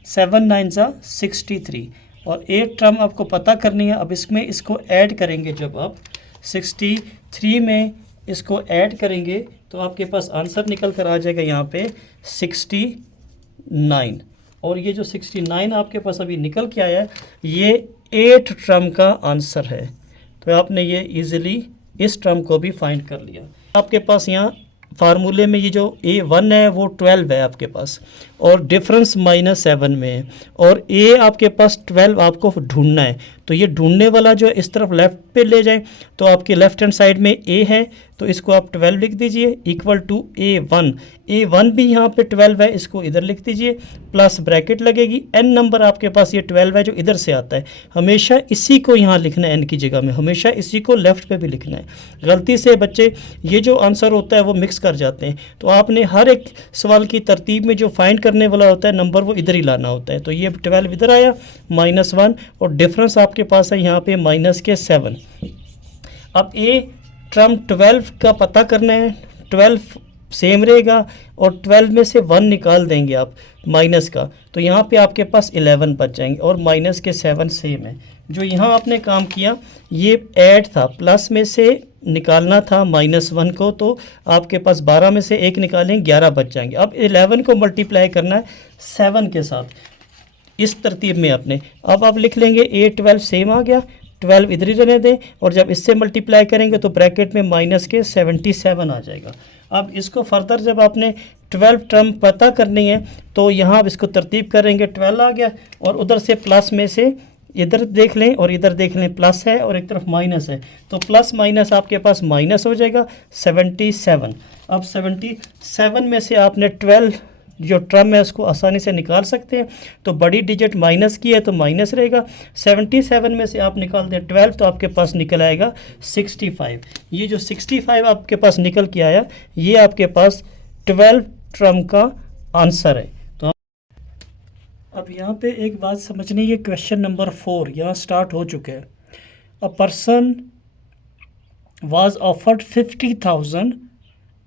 7 9 63, और 8 टर्म आपको पता करनी है। अब इसमें इसको ऐड करेंगे, जब आप 63 में इसको ऐड करेंगे तो आपके पास आंसर निकल कर आ जाएगा यहाँ पे 69, और ये जो 69 आपके पास अभी निकल के आया है, ये 8 टर्म का आंसर है। तो आपने ये इजीली इस टर्म को भी फाइंड कर लिया। आपके पास यहाँ फार्मूले में ये जो A1 है वो 12 है आपके पास, और डिफरेंस -7 में है, और A आपके पास 12 आपको ढूंढना है। तो ये ढूंढने वाला जो इस तरफ लेफ़्ट पे ले जाए, तो आपके लेफ़्ट हैंड साइड में A है, तो इसको आप 12 लिख दीजिए, इक्वल टू A1 भी यहाँ पे 12 है, इसको इधर लिख दीजिए, प्लस ब्रैकेट लगेगी, n नंबर आपके पास ये 12 है जो इधर से आता है, हमेशा इसी को यहाँ लिखना है, n की जगह में हमेशा इसी को लेफ़्ट पे भी लिखना है। गलती से बच्चे ये जो आंसर होता है वो मिक्स कर जाते हैं, तो आपने हर एक सवाल की तरतीब में जो फाइंड करने वाला होता है नंबर, वो इधर ही लाना होता है। तो ये 12 इधर आया, -1, और डिफरेंस आपके पास है यहाँ पे -7। अब A टर्म 12 का पता करना है, 12 सेम रहेगा, और 12 में से 1 निकाल देंगे आप माइनस का, तो यहाँ पे आपके पास 11 बच जाएंगे, और -7 सेम है। जो यहाँ आपने काम किया ये ऐड था, प्लस में से निकालना था -1 को, तो आपके पास 12 में से 1 निकालें, 11 बच जाएंगे। अब 11 को मल्टीप्लाई करना है 7 के साथ, इस तरतीब में आपने, अब आप लिख लेंगे A12 सेम आ गया, 12 इधर ही रहने दें, और जब इससे मल्टीप्लाई करेंगे तो ब्रैकेट में -77 आ जाएगा। अब इसको फर्दर जब आपने 12 टर्म पता करनी है तो यहाँ अब इसको तरतीब करेंगे, 12 आ गया, और उधर से प्लस में से इधर देख लें और इधर देख लें, प्लस है और एक तरफ माइनस है, तो प्लस माइनस आपके पास माइनस हो जाएगा 77। अब 77 में से आपने 12 जो टर्म है उसको आसानी से निकाल सकते हैं, तो बड़ी डिजिट माइनस की है तो माइनस रहेगा, 77 में से आप निकाल दें 12 तो आपके पास निकल आएगा 65। ये जो 65 आपके पास निकल के आया, ये आपके पास 12 टर्म का आंसर है। तो अब यहाँ पे एक बात समझनी है, क्वेश्चन नंबर 4 यहाँ स्टार्ट हो चुका है। A person was offered 50,000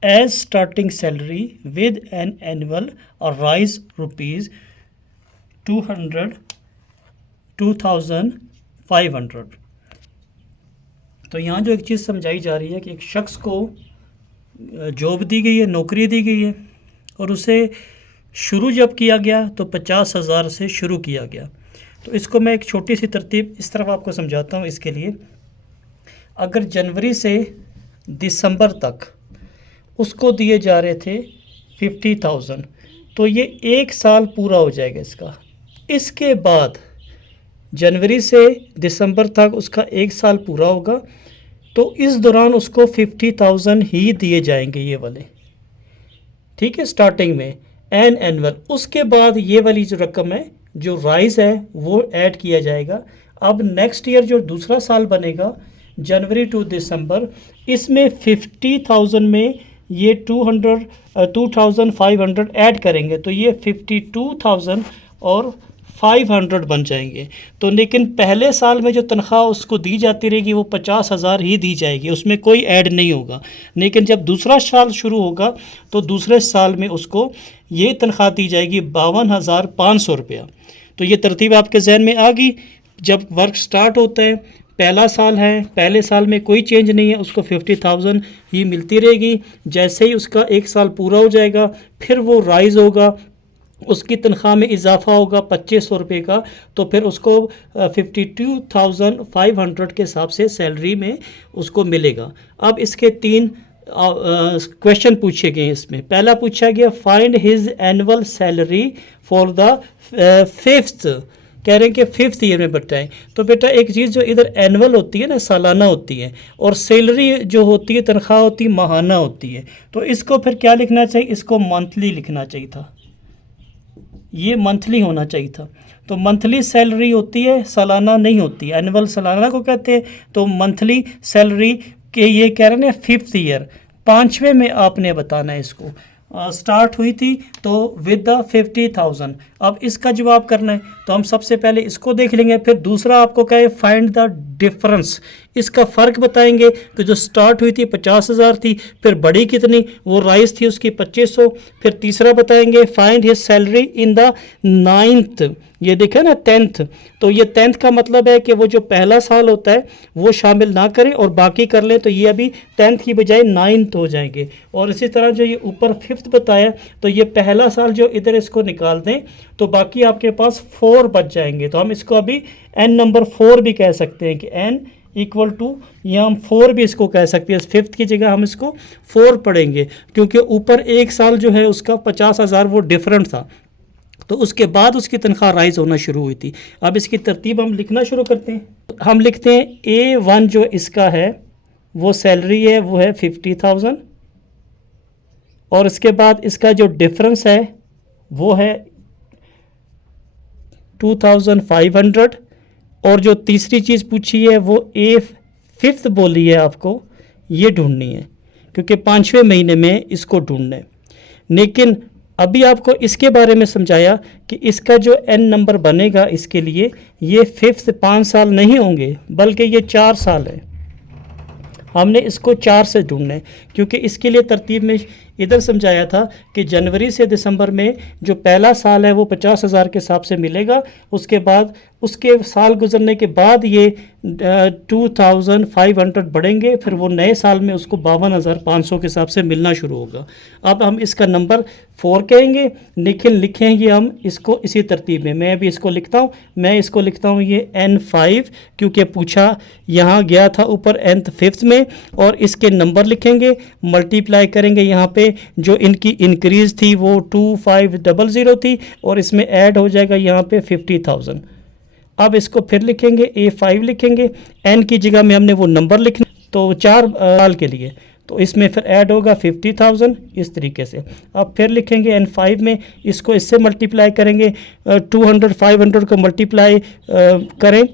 as starting salary with an annual rise rupees 2,500. तो यहाँ जो एक चीज़ समझाई जा रही है कि एक शख्स को जॉब दी गई है, नौकरी दी गई है, और उसे शुरू जब किया गया तो 50,000 से शुरू किया गया। तो इसको मैं एक छोटी सी तरतीब इस तरफ आपको समझाता हूँ। इसके लिए अगर जनवरी से दिसंबर तक उसको दिए जा रहे थे 50,000, तो ये 1 साल पूरा हो जाएगा इसका। इसके बाद जनवरी से दिसंबर तक उसका 1 साल पूरा होगा, तो इस दौरान उसको 50,000 ही दिए जाएंगे ये वाले, ठीक है, स्टार्टिंग में एनुअल। उसके बाद ये वाली जो रकम है, जो राइज है, वो ऐड किया जाएगा। अब नेक्स्ट ईयर जो दूसरा साल बनेगा जनवरी टू दिसंबर, इसमें 50,000 में ये 2,500 ऐड करेंगे, तो ये 52,000 और 500 बन जाएंगे। तो लेकिन पहले साल में जो तनख्वाह उसको दी जाती रहेगी वो 50,000 ही दी जाएगी, उसमें कोई ऐड नहीं होगा। लेकिन जब दूसरा साल शुरू होगा तो दूसरे साल में उसको ये तनख्वाह दी जाएगी 52,500 रुपया। तो ये तरतीब आपके जहन में आ गई। जब वर्क स्टार्ट होता है, पहला साल है, पहले साल में कोई चेंज नहीं है, उसको 50,000 ही मिलती रहेगी। जैसे ही उसका 1 साल पूरा हो जाएगा फिर वो राइज़ होगा, उसकी तनख्वाह में इजाफा होगा 2,500 रुपये का, तो फिर उसको 52,500 के हिसाब से सैलरी में उसको मिलेगा। अब इसके 3 क्वेश्चन पूछे गए इसमें। पहला पूछा गया find his annual salary for the 5th, कह रहे हैं कि 5th ईयर में बताएं। तो बेटा एक चीज़ जो इधर एनुअल होती है ना, सालाना होती है, और सैलरी जो होती है, तनख्वाह होती है, माहाना होती है। तो इसको फिर क्या लिखना चाहिए, इसको मंथली लिखना चाहिए था, ये मंथली होना चाहिए था। तो मंथली सैलरी होती है, सालाना नहीं होती। एनुअल सालाना को कहते हैं, तो मंथली सैलरी के ये कह रहे हैं 5th ईयर, 5वें में आपने बताना है। इसको स्टार्ट हुई थी तो विद द 50,000। अब इसका जवाब करना है तो हम सबसे पहले इसको देख लेंगे, फिर दूसरा आपको कहे फाइंड द डिफरेंस, इसका फ़र्क बताएंगे कि जो स्टार्ट हुई थी 50,000 थी, फिर बड़ी कितनी, वो राइज थी उसकी 2,500। फिर तीसरा बताएंगे find his salary in the 9th, ये देखा ना 10th, तो ये 10th का मतलब है कि वो जो पहला साल होता है वो शामिल ना करें और बाकी कर लें, तो ये अभी 10th की बजाय 9th हो जाएंगे। और इसी तरह जो ये ऊपर 5th बताया, तो ये पहला साल जो इधर इसको निकाल दें तो बाकी आपके पास 4 बच जाएंगे। तो हम इसको अभी n नंबर 4 भी कह सकते हैं कि n इक्वल टू, या हम 4 भी इसको कह सकते हैं। 5th की जगह हम इसको 4 पढ़ेंगे, क्योंकि ऊपर 1 साल जो है उसका 50,000 वो डिफरेंट था, तो उसके बाद उसकी तनख्वाह राइज होना शुरू हुई थी। अब इसकी तरतीब हम लिखना शुरू करते हैं। हम लिखते हैं A1 जो इसका है वो सैलरी है, वो है 50,000, और इसके बाद इसका जो डिफरेंस है वो है 2,500, और जो तीसरी चीज़ पूछी है वो A5th बोली है, आपको ये ढूंढनी है, क्योंकि 5वें महीने में इसको ढूंढना है। लेकिन अभी आपको इसके बारे में समझाया कि इसका जो n नंबर बनेगा इसके लिए, ये 5th 5 साल नहीं होंगे बल्कि ये 4 साल है। हमने इसको 4 से ढूंढना है, क्योंकि इसके लिए तरतीब में इधर समझाया था कि जनवरी से दिसंबर में जो पहला साल है वो 50,000 के हिसाब से मिलेगा। उसके बाद उसके साल गुजरने के बाद ये 2,500 बढ़ेंगे, फिर वो नए साल में उसको 52,500 के हिसाब से मिलना शुरू होगा। अब हम इसका नंबर 4 कहेंगे, लेकिन लिखेंगे हम इसको इसी तरतीब में। मैं भी इसको लिखता हूँ, मैं इसको लिखता हूँ ये N5, क्योंकि पूछा यहाँ गया था ऊपर nth 5th में, और इसके नंबर लिखेंगे, मल्टीप्लाई करेंगे। यहाँ पे जो इनकी इंक्रीज़ थी वो 2,500 थी, और इसमें ऐड हो जाएगा यहाँ पे 50,000। अब इसको फिर लिखेंगे, A5 लिखेंगे, n की जगह में हमने वो नंबर लिखना, तो 4 साल के लिए, तो इसमें फिर ऐड होगा 50,000 इस तरीके से। अब फिर लिखेंगे N5 में, इसको इससे मल्टीप्लाई करेंगे, 500 को मल्टीप्लाई करें,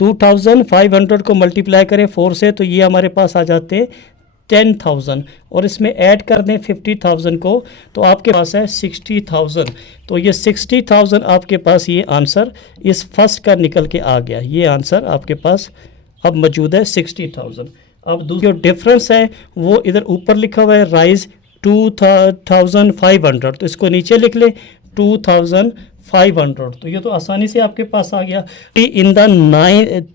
2,500 को मल्टीप्लाई करें 4 से, तो ये हमारे पास आ जाते हैं 10,000, और इसमें ऐड कर दें 50,000 को, तो आपके पास है 60,000। तो ये 60,000 आपके पास, ये आंसर इस फर्स्ट का निकल के आ गया। ये आंसर आपके पास अब मौजूद है 60,000। अब दूसरा जो डिफरेंस है वो इधर ऊपर लिखा हुआ है, राइज 2,500, तो इसको नीचे लिख ले 500। तो ये तो आसानी से आपके पास आ गया। इन द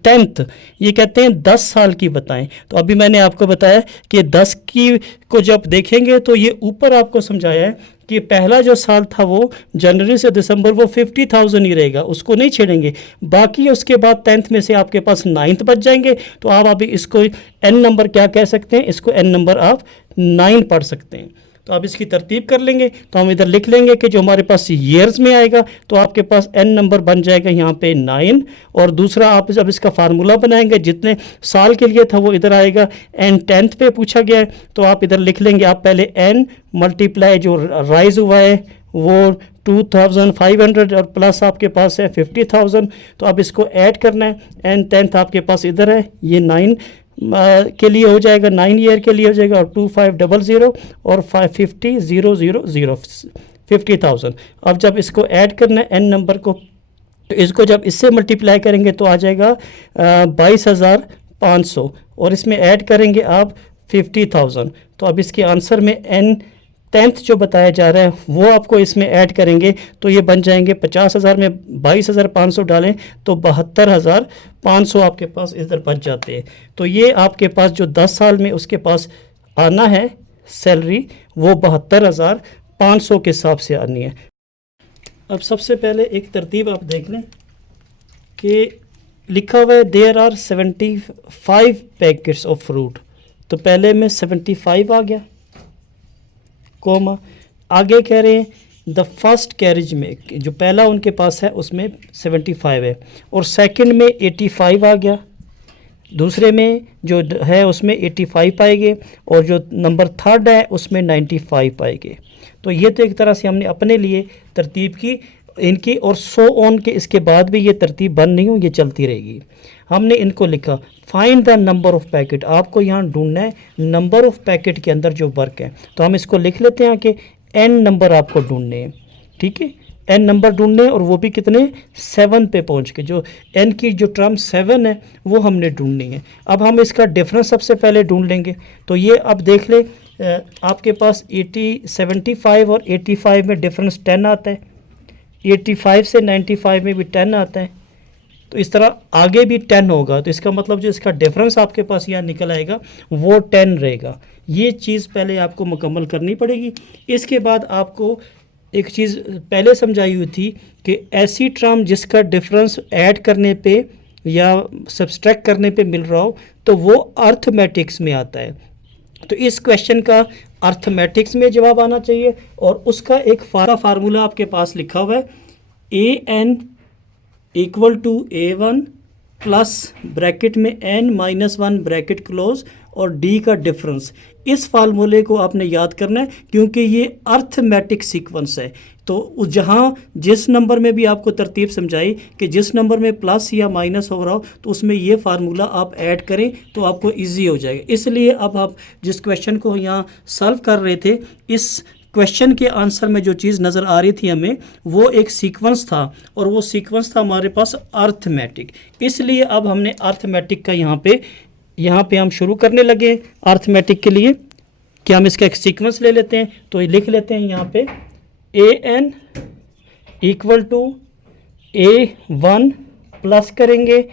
10th, ये कहते हैं 10 साल की बताएं। तो अभी मैंने आपको बताया कि 10 की को जब देखेंगे तो ये ऊपर आपको समझाया है कि पहला जो साल था वो जनवरी से दिसंबर, वो 50,000 ही रहेगा, उसको नहीं छेड़ेंगे। बाकी उसके बाद 10th में से आपके पास 9th बच जाएंगे। तो आप अभी इसको n नंबर क्या कह सकते हैं, इसको n नंबर आप 9 पढ़ सकते हैं। तो आप इसकी तरतीब कर लेंगे तो हम इधर लिख लेंगे कि जो हमारे पास ईयर्स में आएगा तो आपके पास n नंबर बन जाएगा यहाँ पे 9। और दूसरा आप जब इसका फार्मूला बनाएंगे जितने साल के लिए था वो इधर आएगा। n 10th पे पूछा गया है तो आप इधर लिख लेंगे, आप पहले n मल्टीप्लाई जो राइज हुआ है वो 2500 और प्लस आपके पास है 50,000। तो आप इसको ऐड करना है। n 10th आपके पास इधर है, ये 9 के लिए हो जाएगा, 9 ईयर के लिए हो जाएगा, और 2500 और 50,000। अब जब इसको ऐड करना है n नंबर को, तो इसको जब इससे मल्टीप्लाई करेंगे तो आ जाएगा 22,500 और इसमें ऐड करेंगे आप 50,000। तो अब इसके आंसर में n 10th जो बताया जा रहा है वो आपको इसमें ऐड करेंगे तो ये बन जाएंगे 50,000 में 22,500 डालें तो 72,500 आपके पास इधर बच जाते हैं। तो ये आपके पास जो 10 साल में उसके पास आना है सैलरी वो 72,500 के हिसाब से आनी है। अब सबसे पहले एक तरतीब आप देख लें कि लिखा हुआ है there are 75 packets of fruit. तो पहले में 75 आ गया, कोमा आगे कह रहे हैं द फर्स्ट कैरेज में, जो पहला उनके पास है उसमें 75 है, और सेकंड में 85 आ गया, दूसरे में जो है उसमें 85 पाएंगे, और जो नंबर थर्ड है उसमें 95 पाएंगे। तो ये तो एक तरह से हमने अपने लिए तरतीब की इनकी, और 100 ऑन के इसके बाद भी ये तरतीब बंद नहीं हो, ये चलती रहेगी। हमने इनको लिखा find the number of packet, आपको यहाँ ढूंढना है नंबर ऑफ पैकेट के अंदर जो वर्क है। तो हम इसको लिख लेते हैं कि n नंबर आपको ढूंढने हैं, ठीक है, n नंबर ढूंढने हैं, और वो भी कितने 7 पे पहुँच के, जो n की जो टर्म 7 है वो हमने ढूंढनी है। अब हम इसका डिफरेंस सबसे पहले ढूंढ लेंगे। तो ये अब देख ले आपके पास 75 और 85 में डिफरेंस 10 आता है, 85 से 95 में भी 10 आता है, तो इस तरह आगे भी 10 होगा। तो इसका मतलब जो इसका डिफरेंस आपके पास यहाँ निकल आएगा वो 10 रहेगा। ये चीज़ पहले आपको मुकम्मल करनी पड़ेगी। इसके बाद आपको एक चीज़ पहले समझाई हुई थी कि ऐसी टर्म जिसका डिफरेंस ऐड करने पे या सब्सट्रैक्ट करने पे मिल रहा हो तो वो अर्थमेटिक्स में आता है। तो इस क्वेश्चन का अर्थमेटिक्स में जवाब आना चाहिए, और उसका एक फार्मूला आपके पास लिखा हुआ है an equal to a1 plus bracket में n-1 ब्रैकेट क्लोज और d का डिफरेंस। इस फार्मूले को आपने याद करना है क्योंकि ये अर्थमेटिक सीक्वेंस है। तो जहाँ जिस नंबर में भी आपको तरतीब समझाई कि जिस नंबर में प्लस या माइनस हो रहा हो तो उसमें ये फार्मूला आप ऐड करें तो आपको इजी हो जाएगा। इसलिए अब आप जिस क्वेश्चन को यहाँ सॉल्व कर रहे थे, इस क्वेश्चन के आंसर में जो चीज़ नज़र आ रही थी हमें वो एक सीक्वेंस था, और वो सीक्वेंस था हमारे पास अर्थमेटिक। इसलिए अब हमने अर्थमेटिक का यहाँ पे हम शुरू करने लगे अर्थमेटिक के लिए कि हम इसका एक सीक्वेंस ले लेते हैं। तो लिख लेते हैं यहाँ पे an equal to a1 plus करेंगे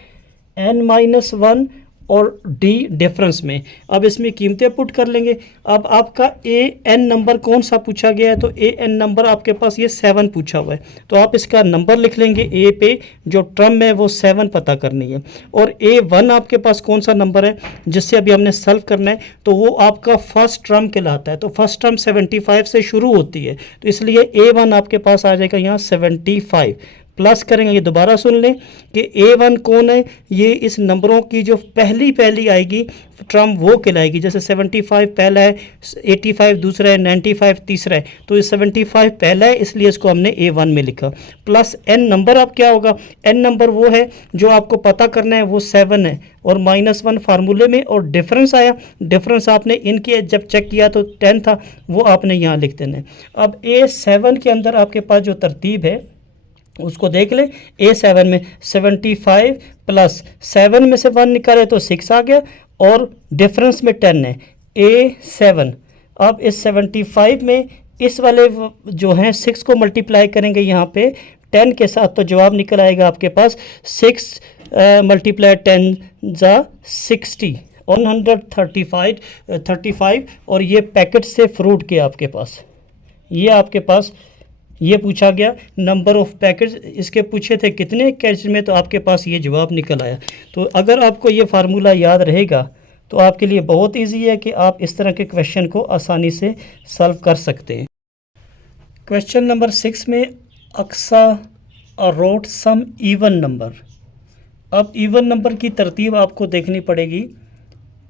n-1 और d डिफरेंस में। अब इसमें कीमतें पुट कर लेंगे। अब आपका an नंबर कौन सा पूछा गया है, तो an नंबर आपके पास ये 7 पूछा हुआ है, तो आप इसका नंबर लिख लेंगे a पे, जो टर्म है वो 7 पता करनी है। और a1 आपके पास कौन सा नंबर है जिससे अभी हमने सॉल्व करना है, तो वो आपका फर्स्ट टर्म कहलाता है। तो फर्स्ट टर्म 75 से शुरू होती है, तो इसलिए a1 आपके पास आ जाएगा यहाँ 75 प्लस करेंगे। ये दोबारा सुन लें कि a1 कौन है, ये इस नंबरों की जो पहली आएगी टर्म वो कहलाएगी। जैसे 75 पहला है, 85 दूसरा है, 95 तीसरा है, तो ये 75 पहला है इसलिए इसको हमने a1 में लिखा। प्लस n नंबर अब क्या होगा, n नंबर वो है जो आपको पता करना है, वो 7 है, और -1 फार्मूले में, और डिफरेंस आया, डिफरेंस आपने इनकी जब चेक किया तो 10 था, वो आपने यहाँ लिख देना है। अब a7 के अंदर आपके पास जो तरतीब है उसको देख ले। a7 में 75 प्लस 7 में से 1 निकाले तो 6 आ गया, और डिफरेंस में 10 है a7। अब इस 75 में इस वाले जो हैं 6 को मल्टीप्लाई करेंगे यहाँ पे 10 के साथ, तो जवाब निकल आएगा आपके पास 6 मल्टीप्लाई 10 ज़ा 60, 135 और ये पैकेट से फ्रूट के आपके पास, ये आपके पास ये पूछा गया नंबर ऑफ पैकेट्स, इसके पूछे थे कितने कैच में, तो आपके पास ये जवाब निकल आया। तो अगर आपको ये फार्मूला याद रहेगा तो आपके लिए बहुत इजी है कि आप इस तरह के क्वेश्चन को आसानी से सॉल्व कर सकते हैं। क्वेश्चन नंबर 6 में अक्सा रोट सम इवन नंबर। अब इवन नंबर की तरतीब आपको देखनी पड़ेगी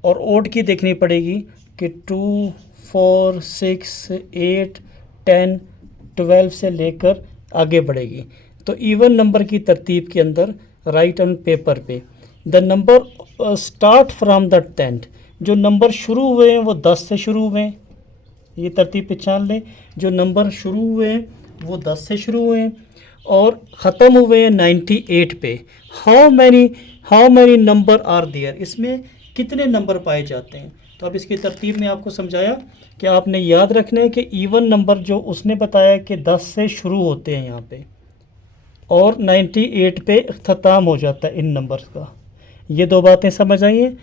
और ओड की देखनी पड़ेगी कि 2, 4, 6, 8, 10, 12 से लेकर आगे बढ़ेगी। तो इवन नंबर की तरतीब के अंदर राइट ऑन पेपर पे the number start from the 10, जो नंबर शुरू हुए हैं वो 10 से शुरू हुए हैं, ये तरतीब पहचान लें। जो नंबर शुरू हुए हैं वो 10 से शुरू हुए हैं और ख़त्म हुए हैं 98 पे। How many number are there, इसमें कितने नंबर पाए जाते हैं। तो अब इसकी तरतीब में आपको समझाया कि आपने याद रखना है कि इवन नंबर जो उसने बताया कि 10 से शुरू होते हैं यहाँ पे और 98 पे ख़त्म हो जाता है इन नंबर्स का। ये दो बातें समझ आइए,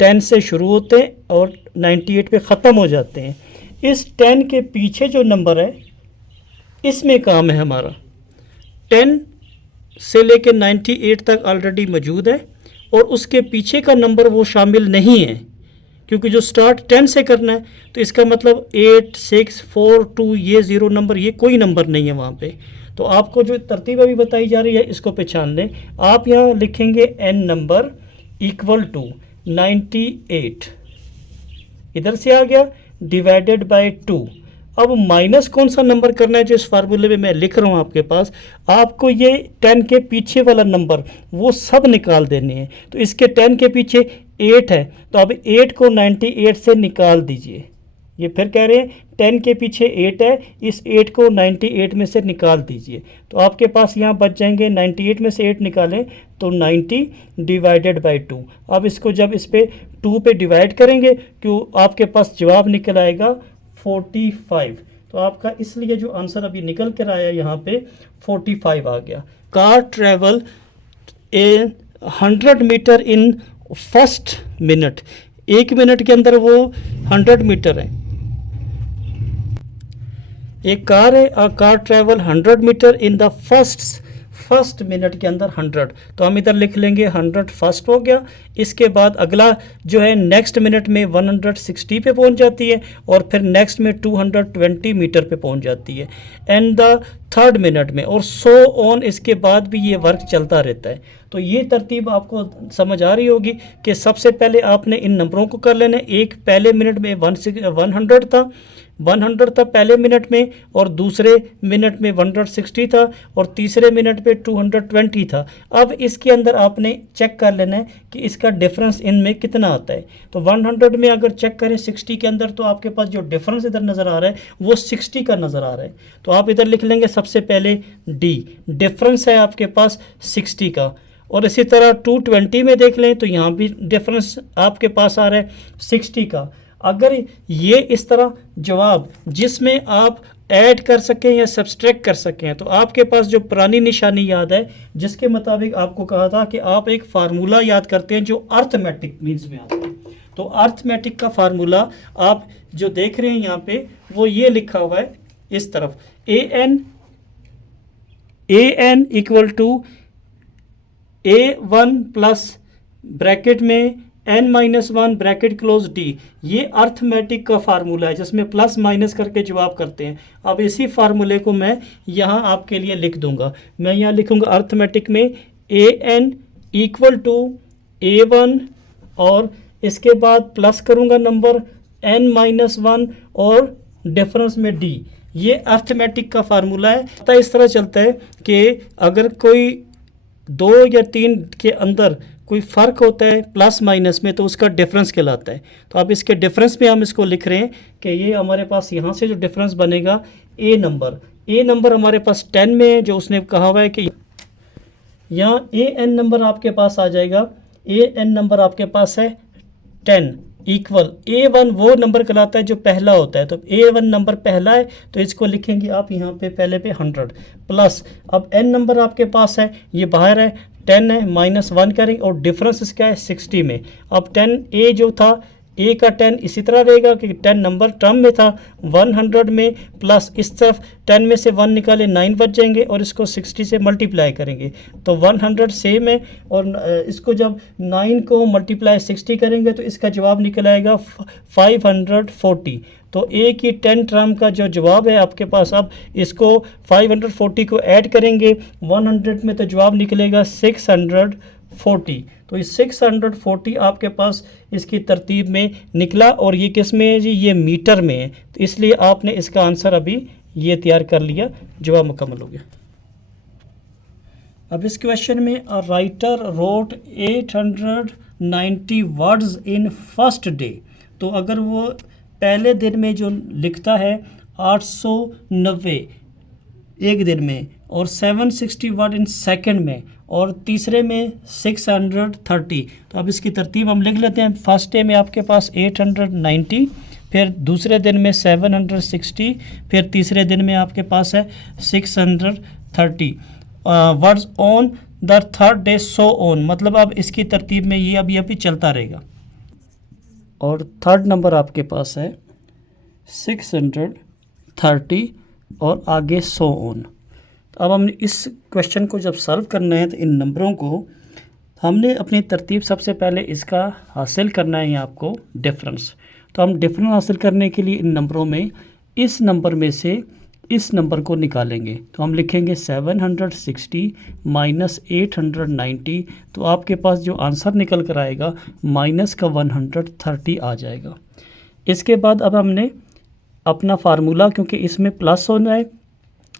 10 से शुरू होते हैं और 98 पे ख़त्म हो जाते हैं। इस 10 के पीछे जो नंबर है इसमें काम है हमारा। 10 से लेकर 98 तक ऑलरेडी मौजूद है और उसके पीछे का नंबर वो शामिल नहीं है, क्योंकि जो स्टार्ट 10 से करना है तो इसका मतलब 8, 6, 4, 2 ये 0 नंबर, ये कोई नंबर नहीं है वहाँ पे। तो आपको जो तरतीब अभी बताई जा रही है इसको पहचान लें। आप यहाँ लिखेंगे n नंबर इक्वल टू 98, इधर से आ गया, डिवाइडेड बाय 2। अब माइनस कौन सा नंबर करना है जो इस फार्मूले में मैं लिख रहा हूँ आपके पास, आपको ये 10 के पीछे वाला नंबर वो सब निकाल देने हैं। तो इसके 10 के पीछे 8 है, तो अब 8 को 98 से निकाल दीजिए। ये फिर कह रहे हैं 10 के पीछे 8 है, इस 8 को 98 में से निकाल दीजिए। तो आपके पास यहाँ बच जाएंगे, 98 में से 8 निकालें तो 90 डिवाइडेड बाई 2। अब इसको जब इस पे 2 पे डिवाइड करेंगे क्यों आपके पास जवाब निकल आएगा 45। तो आपका इसलिए जो आंसर अभी निकल कर आया यहाँ पे 45 आ गया। Car travel 100 metre in first minute, 1 minute के अंदर वो 100 मीटर है। एक कार है, a car travel 100 metre in the first minute के अंदर 100, तो हम इधर लिख लेंगे 100 फर्स्ट हो गया। इसके बाद अगला जो है नेक्स्ट मिनट में 160 पे पहुंच जाती है और फिर नेक्स्ट में 220 मीटर पे पहुंच जाती है एंड द थर्ड मिनट में, और सो ऑन, इसके बाद भी ये वर्क चलता रहता है। तो ये तरतीब आपको समझ आ रही होगी कि सबसे पहले आपने इन नंबरों को कर लेना है। एक पहले मिनट में 100 था, 100 था पहले मिनट में, और दूसरे मिनट में 160 था, और तीसरे मिनट पे 220 था। अब इसके अंदर आपने चेक कर लेना है कि इसका डिफरेंस इनमें कितना आता है। तो 100 में अगर चेक करें 60 के अंदर, तो आपके पास जो डिफरेंस इधर नज़र आ रहा है वो 60 का नज़र आ रहा है। तो आप इधर लिख लेंगे सबसे पहले डी, डिफरेंस है आपके पास 60 का। और इसी तरह 220 में देख लें तो यहाँ भी डिफरेंस आपके पास आ रहा है 60 का। अगर ये इस तरह जवाब जिसमें आप ऐड कर सकें या सब्सट्रैक्ट कर सकें, तो आपके पास जो पुरानी निशानी याद है जिसके मुताबिक आपको कहा था कि आप एक फार्मूला याद करते हैं जो अर्थमेटिक मीन्स में आता है। तो अर्थमेटिक का फार्मूला आप जो देख रहे हैं यहाँ पे वो ये लिखा हुआ है इस तरफ, an equal to a1 plus bracket में n-1 ब्रैकेट क्लोज d। ये अर्थमेटिक का फार्मूला है जिसमें प्लस माइनस करके जवाब करते हैं। अब इसी फार्मूले को मैं यहाँ आपके लिए लिख दूंगा। मैं यहाँ लिखूंगा अर्थमेटिक में an इक्वल टू a1 और इसके बाद प्लस करूँगा नंबर n-1 और डिफरेंस में d। ये अर्थमेटिक का फार्मूला है। पता इस तरह चलता है कि अगर कोई 2 या 3 के अंदर कोई फ़र्क होता है प्लस माइनस में तो उसका डिफरेंस कहलाता है। तो अब इसके डिफरेंस में हम इसको लिख रहे हैं कि ये हमारे पास यहाँ से जो डिफरेंस बनेगा ए नंबर हमारे पास 10 में है, जो उसने कहा हुआ है कि यहाँ ए एन नंबर आपके पास आ जाएगा। ए एन नंबर आपके पास है 10 इक्वल A1 वो नंबर कहलाता है जो पहला होता है, तो A1 नंबर पहला है तो इसको लिखेंगे आप यहाँ पे पहले पे 100 प्लस, अब n नंबर आपके पास है, ये बाहर है, 10 है, -1 करेंगे और डिफरेंस इसका है 60 में। अब 10 A जो था, ए का 10 इसी तरह रहेगा कि 10 नंबर टर्म में था, 100 में प्लस इस तरफ 10 में से 1 निकाले 9 बच जाएंगे और इसको 60 से मल्टीप्लाई करेंगे तो 100 सेम है। और इसको जब 9 को मल्टीप्लाई 60 करेंगे तो इसका जवाब निकल आएगा 540। तो ए की 10 टर्म का जो जवाब है आपके पास, अब इसको 540 को ऐड करेंगे 100 में तो जवाब निकलेगा 640। तो ये 640 आपके पास इसकी तरतीब में निकला और ये किस में है जी, ये मीटर में है, तो इसलिए आपने इसका आंसर अभी ये तैयार कर लिया, जवाब मुकम्मल हो गया। अब इस क्वेश्चन में a writer wrote 890 words in first day, तो अगर वो पहले दिन में जो लिखता है 890 एक दिन में, और 760 वर्ड इन सेकंड में, और तीसरे में 630, तो अब इसकी तरतीब हम लिख लेते हैं। फर्स्ट डे में आपके पास 890, फिर दूसरे दिन में 760, फिर तीसरे दिन में आपके पास है 630 words on the third day so on, मतलब अब इसकी तरतीब में ये अभी चलता रहेगा। और थर्ड नंबर आपके पास है 630 और आगे सो ऑन। तो अब हमने इस क्वेश्चन को जब सॉल्व करना है तो इन नंबरों को हमने अपनी तरतीब सबसे पहले इसका हासिल करना है आपको डिफरेंस। तो हम डिफरेंस हासिल करने के लिए इन नंबरों में इस नंबर में से इस नंबर को निकालेंगे, तो हम लिखेंगे 760 माइनस 890, तो आपके पास जो आंसर निकल कर आएगा माइनस का 130 आ जाएगा। इसके बाद अब हमने अपना फार्मूला, क्योंकि इसमें प्लस होना है,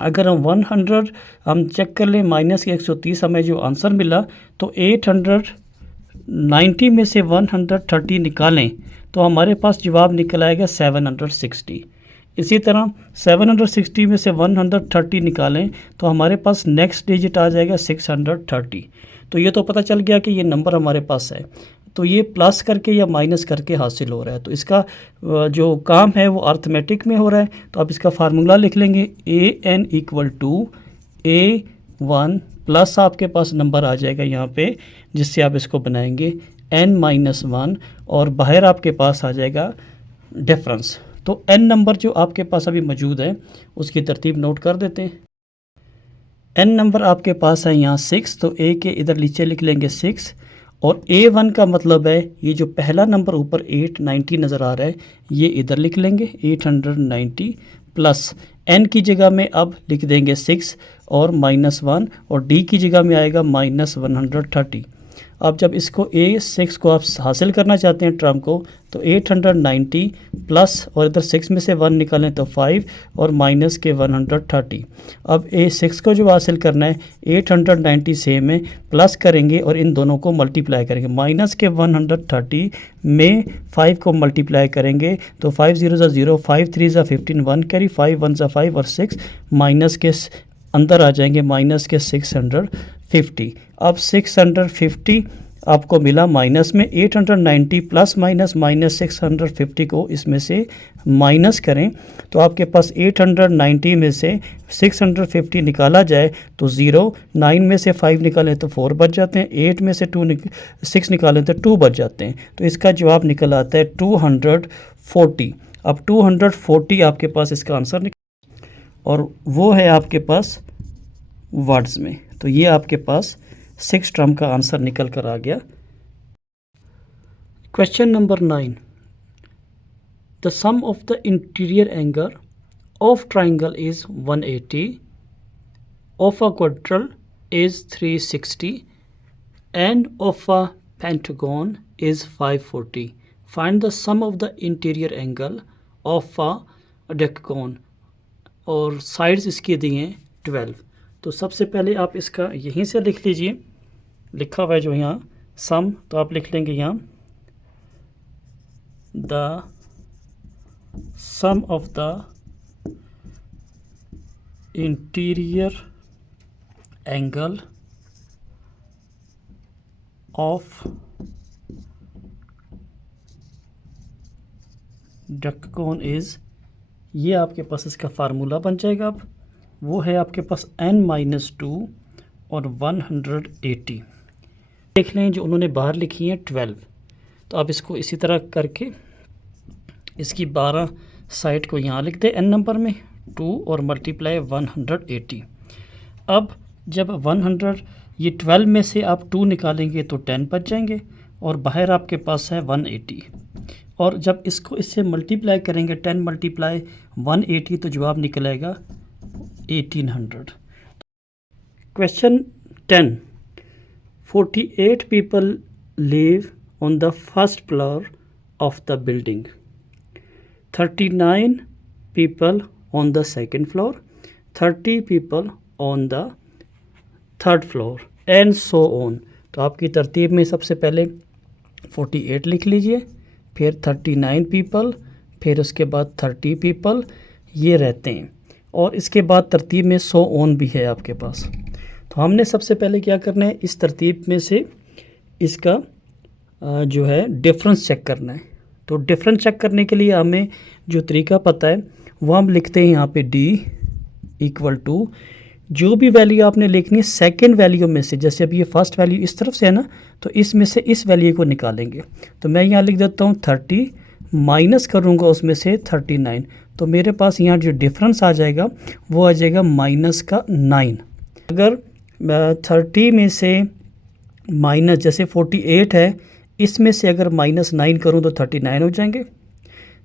अगर हम 100 हम चेक कर लें माइनस के 130 हमें जो आंसर मिला, तो 890 में से 130 निकालें तो हमारे पास जवाब निकल आएगा 760। इसी तरह 760 में से 130 निकालें तो हमारे पास नेक्स्ट डिजिट आ जाएगा 630। तो ये तो पता चल गया कि ये नंबर हमारे पास है, तो ये प्लस करके या माइनस करके हासिल हो रहा है, तो इसका जो काम है वो अर्थमेटिक में हो रहा है। तो अब इसका फार्मूला लिख लेंगे, AN equal to A1 plus आपके पास नंबर आ जाएगा यहाँ पे, जिससे आप इसको बनाएंगे N-1 और बाहर आपके पास आ जाएगा डिफरेंस। तो N नंबर जो आपके पास अभी मौजूद है उसकी तरतीब नोट कर देते हैं। N नंबर आपके पास है यहाँ 6, तो A के इधर नीचे लिख लेंगे 6, और A1 का मतलब है ये जो पहला नंबर ऊपर 890 नज़र आ रहा है, ये इधर लिख लेंगे 890 प्लस N की जगह में अब लिख देंगे 6 और -1, और D की जगह में आएगा -130। अब जब इसको A6 को आप हासिल करना चाहते हैं टर्म को, तो 890 प्लस और इधर 6 में से 1 निकालें तो 5 और माइनस के 130। अब A6 को जो हासिल करना है 890 सेम में प्लस करेंगे और इन दोनों को मल्टीप्लाई करेंगे, माइनस के 130 में 5 को मल्टीप्लाई करेंगे तो 5 0 ज़ा 0, 5 3 ज़ा 15, 1 कैरी, 5 1 ज़ा 5 और 6 माइनस के अंदर आ जाएंगे माइनस के 650। अब 650 आपको मिला माइनस में, 890 प्लस माइनस माइनस 650 को इसमें से माइनस करें तो आपके पास 890 में से 650 निकाला जाए तो 0, 9 में से 5 निकालें तो 4 बच जाते हैं, 8 में से 6 निकालें तो 2 बच जाते हैं, तो इसका जवाब निकल आता है 240। अब 240 आपके पास इसका आंसर और वो है आपके पास वर्ड्स में, तो ये आपके पास 6 टर्म का आंसर निकल कर आ गया। Question number 9, the sum of the interior angle of triangle is 180, of a quadrilateral is 360 and of a pentagon is 540। Find the sum of the interior angle of a decagon, और sides इसके दिए हैं 12। तो सबसे पहले आप इसका यहीं से लिख लीजिए, लिखा हुआ है जो यहाँ सम, तो आप लिख लेंगे यहाँ the sum of the interior angle of decagon is, ये आपके पास इसका फार्मूला बन जाएगा। अब वो है आपके पास n-2 और 180। देख लें जो उन्होंने बाहर लिखी है 12, तो आप इसको इसी तरह करके इसकी 12 साइड को यहाँ लिख दें n नंबर में 2 और मल्टीप्लाई 180। अब जब 100 ये 12 में से आप 2 निकालेंगे तो 10 बच जाएंगे और बाहर आपके पास है 180। और जब इसको इससे मल्टीप्लाई करेंगे 10 मल्टीप्लाई 180 तो जवाब निकलेगा 1800। Question 10, 48 people live on the first floor of the building, 39 people on the second floor, 30 people on the third floor and so on। तो आपकी तरतीब में सबसे पहले 48 लिख लीजिए, फिर 39 people, फिर उसके बाद 30 people ये रहते हैं, और इसके बाद तरतीब में so on भी है आपके पास। तो हमने सबसे पहले क्या करना है, इस तरतीब में से इसका जो है डिफरेंस चेक करना है। तो डिफरेंस चेक करने के लिए हमें जो तरीका पता है वो हम लिखते हैं यहाँ पे d इक्वल टू जो भी वैल्यू आपने लिखनी है सेकंड वैल्यू में से, जैसे अब ये फर्स्ट वैल्यू इस तरफ से है ना, तो इसमें से इस वैल्यू को निकालेंगे। तो मैं यहाँ लिख देता हूँ 30 माइनस करूँगा उसमें से 39, तो मेरे पास यहाँ जो डिफरेंस आ जाएगा वो आ जाएगा माइनस का 9। अगर 30 में से माइनस, जैसे 48 है, इसमें से अगर माइनस 9 करूँ तो 39 हो जाएंगे,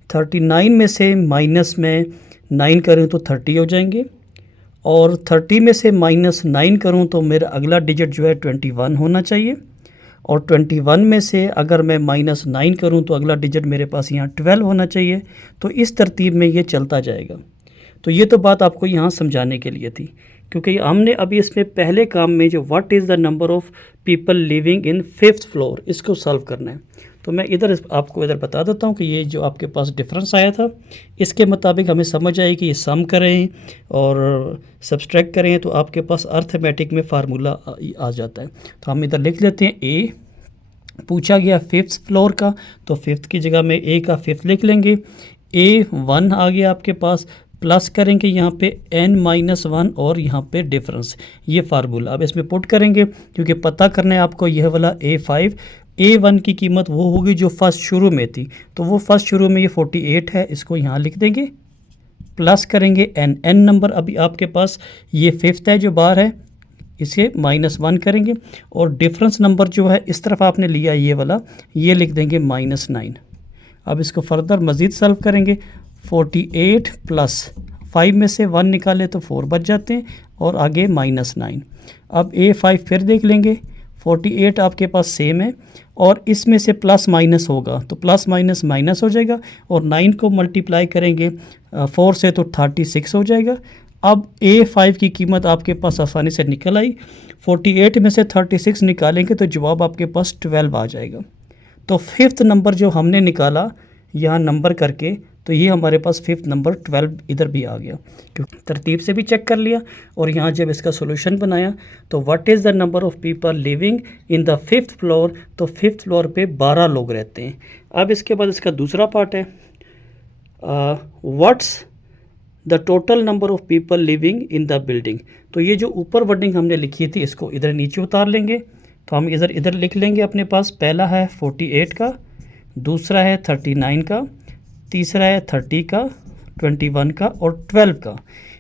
39 में से माइनस में 9 करूँ तो 30 हो जाएंगे, और 30 में से माइनस 9 करूँ तो मेरा अगला डिजिट जो है 21 होना चाहिए, और 21 में से अगर मैं माइनस 9 करूँ तो अगला डिजिट मेरे पास यहाँ 12 होना चाहिए। तो इस तरतीब में ये चलता जाएगा। तो ये तो बात आपको यहाँ समझाने के लिए थी, क्योंकि हमने अभी इसमें पहले काम में जो what is the number of people living in 5th floor इसको सॉल्व करना है। तो मैं इधर आपको इधर बता देता हूँ कि ये जो आपके पास डिफरेंस आया था इसके मुताबिक हमें समझ आई कि ये सम करें और सब्सट्रैक्ट करें तो आपके पास अर्थमेटिक में फार्मूला आ जाता है। तो हम इधर लिख लेते हैं ए, पूछा गया 5th फ्लोर का, तो 5th की जगह में ए का 5th लिख लेंगे। ए 1 आ गया आपके पास, प्लस करेंगे यहाँ पे n-1 और यहाँ पे डिफरेंस, ये फार्मूला अब इसमें पुट करेंगे, क्योंकि पता करना है आपको यह वाला A5। A1 की कीमत वो होगी जो फर्स्ट शुरू में थी, तो वो फर्स्ट शुरू में ये 48 है, इसको यहाँ लिख देंगे, प्लस करेंगे n नंबर अभी आपके पास ये 5th है जो बाहर है, इसे -1 करेंगे, और डिफरेंस नंबर जो है इस तरफ आपने लिया ये वाला, ये लिख देंगे -9। अब इसको फर्दर मज़ीद सॉल्व करेंगे, 48 प्लस 5 में से 1 निकाले तो 4 बच जाते हैं, और आगे -9। अब A5 फिर देख लेंगे, 48 आपके पास सेम है, और इसमें से प्लस माइनस होगा तो प्लस माइनस माइनस हो जाएगा, और 9 को मल्टीप्लाई करेंगे 4 से तो 36 हो जाएगा। अब A5 की कीमत आपके पास आसानी से निकल आई, 48 में से 36 निकालेंगे तो जवाब आपके पास 12 आ जाएगा। तो 5th नंबर जो हमने निकाला यहाँ नंबर करके, तो ये हमारे पास 5th नंबर 12 इधर भी आ गया, क्योंकि तरतीब से भी चेक कर लिया, और यहाँ जब इसका सॉल्यूशन बनाया तो what is the number of people living in the 5th floor, तो 5th फ्लोर पे 12 लोग रहते हैं। अब इसके बाद इसका दूसरा पार्ट है what's the total number of people living in the building. तो ये जो ऊपर वर्डिंग हमने लिखी थी इसको इधर नीचे उतार लेंगे, तो हम इधर लिख लेंगे अपने पास, पहला है 48 का, दूसरा है 39 का, तीसरा है 30 का, 21 का और 12 का।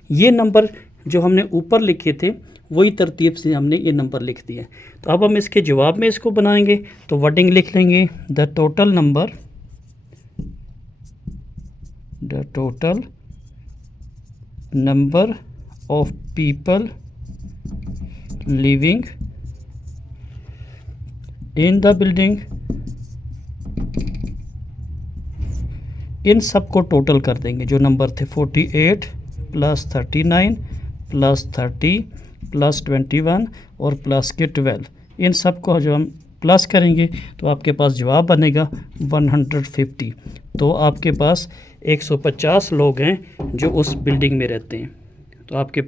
ये नंबर जो हमने ऊपर लिखे थे वही तरतीब से हमने ये नंबर लिख दिए। तो अब हम इसके जवाब में इसको बनाएंगे, तो वर्डिंग लिख लेंगे the total number of people living in the building, इन सब को टोटल कर देंगे जो नंबर थे 48 प्लस 39 प्लस 30 प्लस 21 और प्लस के 12, इन सब को जो हम प्लस करेंगे तो आपके पास जवाब बनेगा 150। तो आपके पास 150 लोग हैं जो उस बिल्डिंग में रहते हैं। तो आपके पास